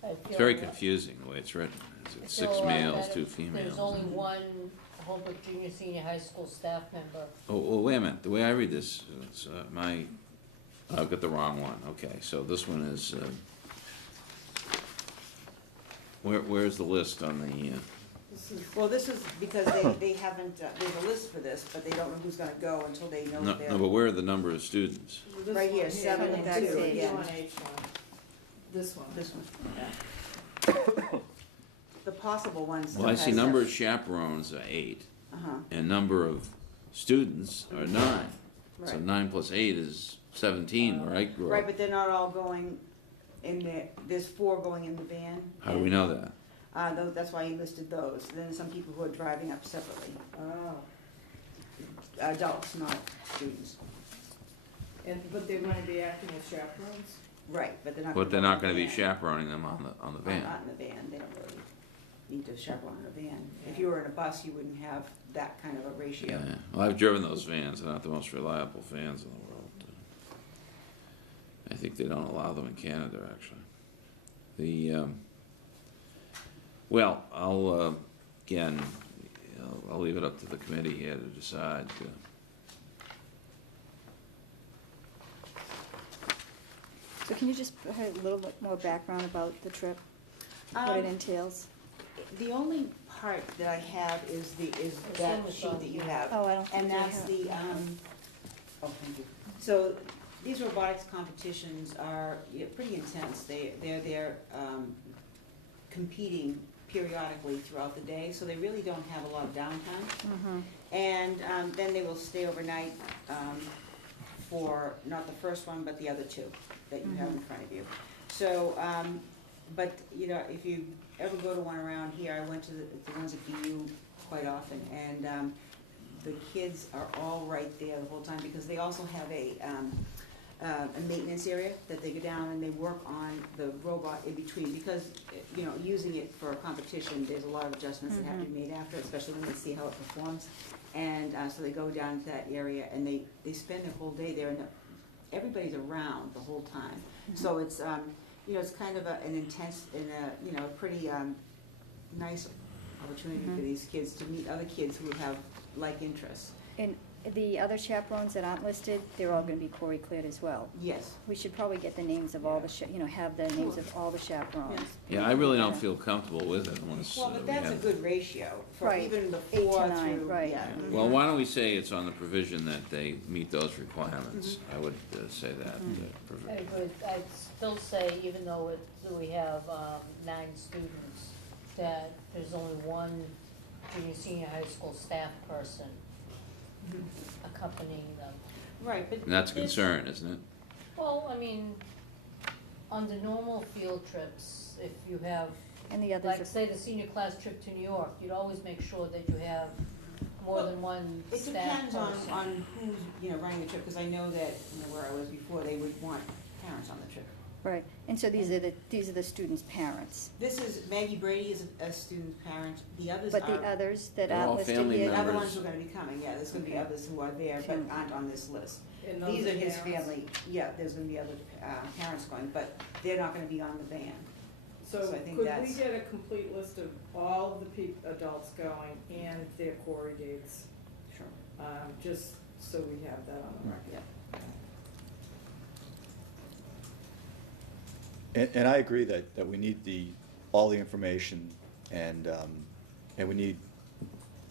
yeah. I It's feel very that- confusing the way it's written. I It's feel 6 like males, that 2 if females. There's only one Holbrook Junior Senior High School staff member. Oh, wait a minute, the way I read this, it's, I've got the wrong one, okay, so this one is, where's the list on the, This is, Well, this is because they haven't, there's a list for this, but they don't know who's gonna go until they know no, they're. no, but where are the number of students? this Right here, one 7 and This 2, is again. UNH one. This one. This one. The possible ones. still Well, I see has number of seven. chaperones are 8, Uh-huh, and number of students are 9. So right. 9 plus 8 is 17, where I grew Right, up. but they're not all going in there's 4 going in the van. How do we know that? That's why he listed those. Then there's some people who are driving up separately. Oh, Adults, not students. but they're gonna be acting as chaperones? Right, but they're not. But they're not go gonna in be the van. chaperoning them on the van. Not in the van, they don't really need to chaperone in a van. If you were in a bus, you wouldn't have that kind of a ratio. Yeah, well, I've driven those vans, they're not the most reliable vans in the world. I think they don't allow them in Canada, actually. Well, again, I'll leave it up to the committee here to decide. So can you just provide a little bit more background about the trip, what it entails? The only part that I have is that sheet that you have. Oh, I don't think And I that's have- the, oh, thank you. So these robotics competitions are pretty intense. They're competing periodically throughout the day, so they really don't have a lot of downtime. Mhm. And then they will stay overnight for, not the first one, but the other 2 that you have in front of you. So, but, you know, if you ever go to one around here, I went to the ones at BU quite often, and the kids are all right there the whole time, because they also have a maintenance area that they go down and they work on the robot in between, because, you know, using it for a competition, there's a lot of adjustments that have to be made after, especially when they see how it performs. And so they go down to that area and they spend the whole day there, and everybody's around the whole time. So it's, you know, it's kind of an intense and a, you know, pretty nice opportunity for these kids to meet other kids who have like interests. And the other chaperones that aren't listed, they're all gonna be Corey cleared as well. Yes. We should probably get the names of all the, have the names of all the chaperones. Yeah, I really don't feel comfortable with it unless Well, but we that's a have. good ratio for Right. even the 8 to 4 9, through, right. yeah. Well, why don't we say it's on the provision that they meet those requirements? I would say that. I would, I'd still say, even though we have 9 students, that there's only one junior, senior high school staff person accompanying them. Right, but. And that's a there's- concern, isn't it? Well, I mean, on the normal field trips, if you have, And the others like, are, say, the senior class trip to New York, you'd always make sure that you have more than one It staff depends person. on who's, you know, running the trip, because I know that, you know, where I was before, they would want parents on the trip. right, and so these are the students' parents. This is, Maggie Brady is a student's parent, the others But the are, others that They're all aren't listed family here. the other members. ones who are gonna be coming, yeah, there's gonna be Okay. others who are there, but Sure. aren't on this list. And those These are his parents? family, yeah, there's gonna be other, parents going, but they're not gonna be on the van. So So I think could we that's- get a complete list of all of the adults going and their Corey dates? Sure. Just so we have that on the record. Yeah. And I agree that we need all the information and we need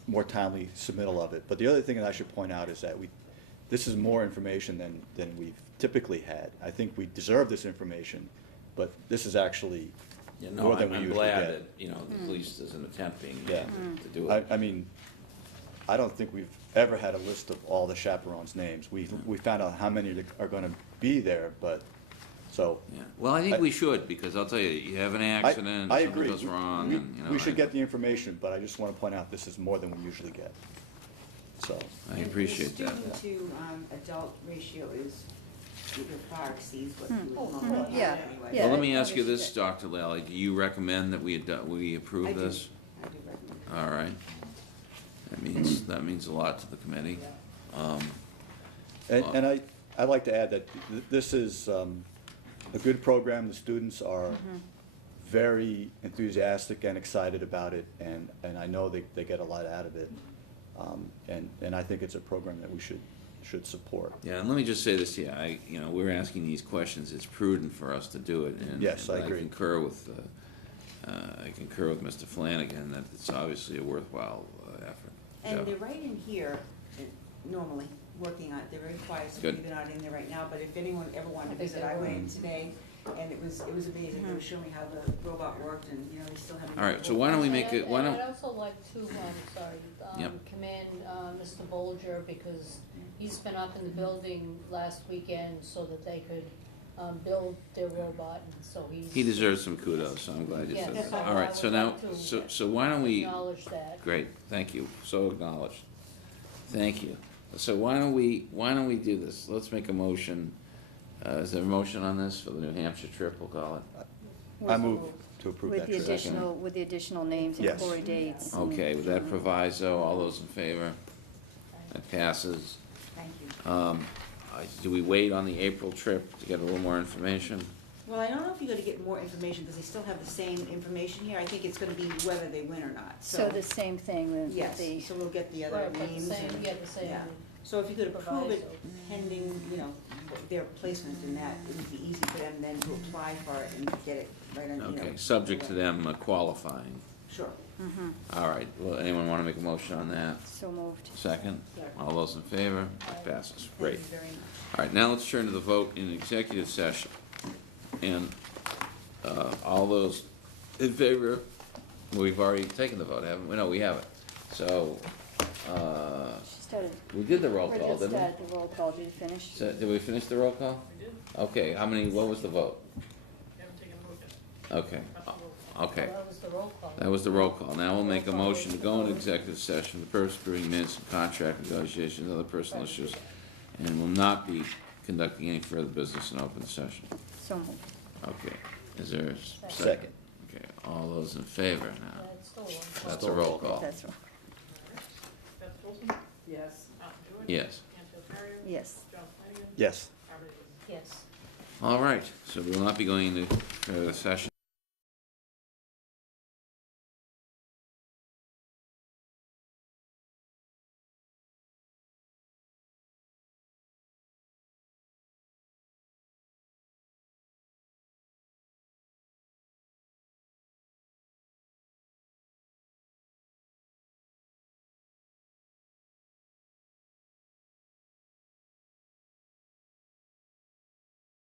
more timely submittal of it. But the other thing that I should point out is that this is more information than we've typically had. I think we deserve this information, but this is actually, You know, more than I'm we I'm usually glad get. that, you know, at least there's an attempt being Yeah. made to do it. I mean, I don't think we've ever had a list of all the chaperones' names. We found out how many are gonna be there, but, so. Yeah, well, I think we should, because I'll tell you, you have an accident, I something agree. goes wrong, We- and, you know. We should I- get the information, but I just wanna point out this is more than we usually get, so. I appreciate that. The student to adult ratio is, either far exceeds what you would Oh, normally yeah, have anyway. yeah. Well, let me I ask you this, understand. Dr. Lally, do you recommend that we I approve do. this? I do recommend. All right. That means a lot to the committee. And I'd like to add that this is a good program. The students are very enthusiastic and excited about it, and I know they get a lot out of it. And I think it's a program that we should support. Yeah, and let me just say this, yeah, you know, we're asking these questions, it's prudent for us to do it, and. Yes, I and agree. I concur with Mr. Flanagan that it's obviously a worthwhile effort. And Yeah. they're right in here, normally, working on it, they're very quiet, so Good. maybe they're not in there right now, but if anyone ever wanted to I think visit, they I went were. in today, and it was amazing, they were showing how the robot worked, and, you know, they still haven't. All right, so why don't we make it, why And don't, I'd also like to, sorry, Yep. commend, Mr. Bolger, because he's been up in the building last weekend so that they could, build their robot, and so he's. he deserves some kudos, so I'm glad you said Yes, that. so All I right, so would now, like to so why don't we, Acknowledge that. great, thank you, so acknowledged. Thank you. So why don't we do this? Let's make a motion. Is there a motion on this for the New Hampshire trip, we'll call it? I move to approve With that the trip. with the additional names and Yes. quarry dates. and- Okay, with that proviso, all those in favor? That passes. Thank you. Do we wait on the April trip to get a little more information? Well, I don't know if you're gonna get more information, because they still have the same information here, I think it's gonna be whether they win or not, So the same thing with Yes, the, so we'll get the other Right, but the names same, and. yeah, the same. yeah. So if you could approve it Proviso. pending, you know, their placement in that, it would be easy for them then to apply for it and get it right on, you know. Okay, subject to them qualifying. Sure. All right, well, anyone want to make a motion on that? so moved. Second? All those in favor? It passes. Great. Thank you very much. All right, now let's turn to the vote in executive session. And all those in favor, we've already taken the vote, haven't we? No, we haven't. So, She started, we did the roll Bridget call, didn't we? started the roll call, did you finish? So, did we finish the roll call? We did, Okay, how many, what was the vote? haven't taken a vote yet. Okay, okay. Well, that was the roll call. That was the roll call. Now we'll make a motion to go into executive session, the purpose of bringing minutes and contract negotiations, other personal issues, and will not be conducting any further business in open session. So moved. Okay, is there a second? Second. Okay, all those in favor now? That's the one. That's a roll call. That's right. Beth Olson, Yes. Tom Jordan. Yes. Anthony Terrio. Yes. John Flanagan. Yes. Robert Hill. Yes. All right, so we will not be going into further session.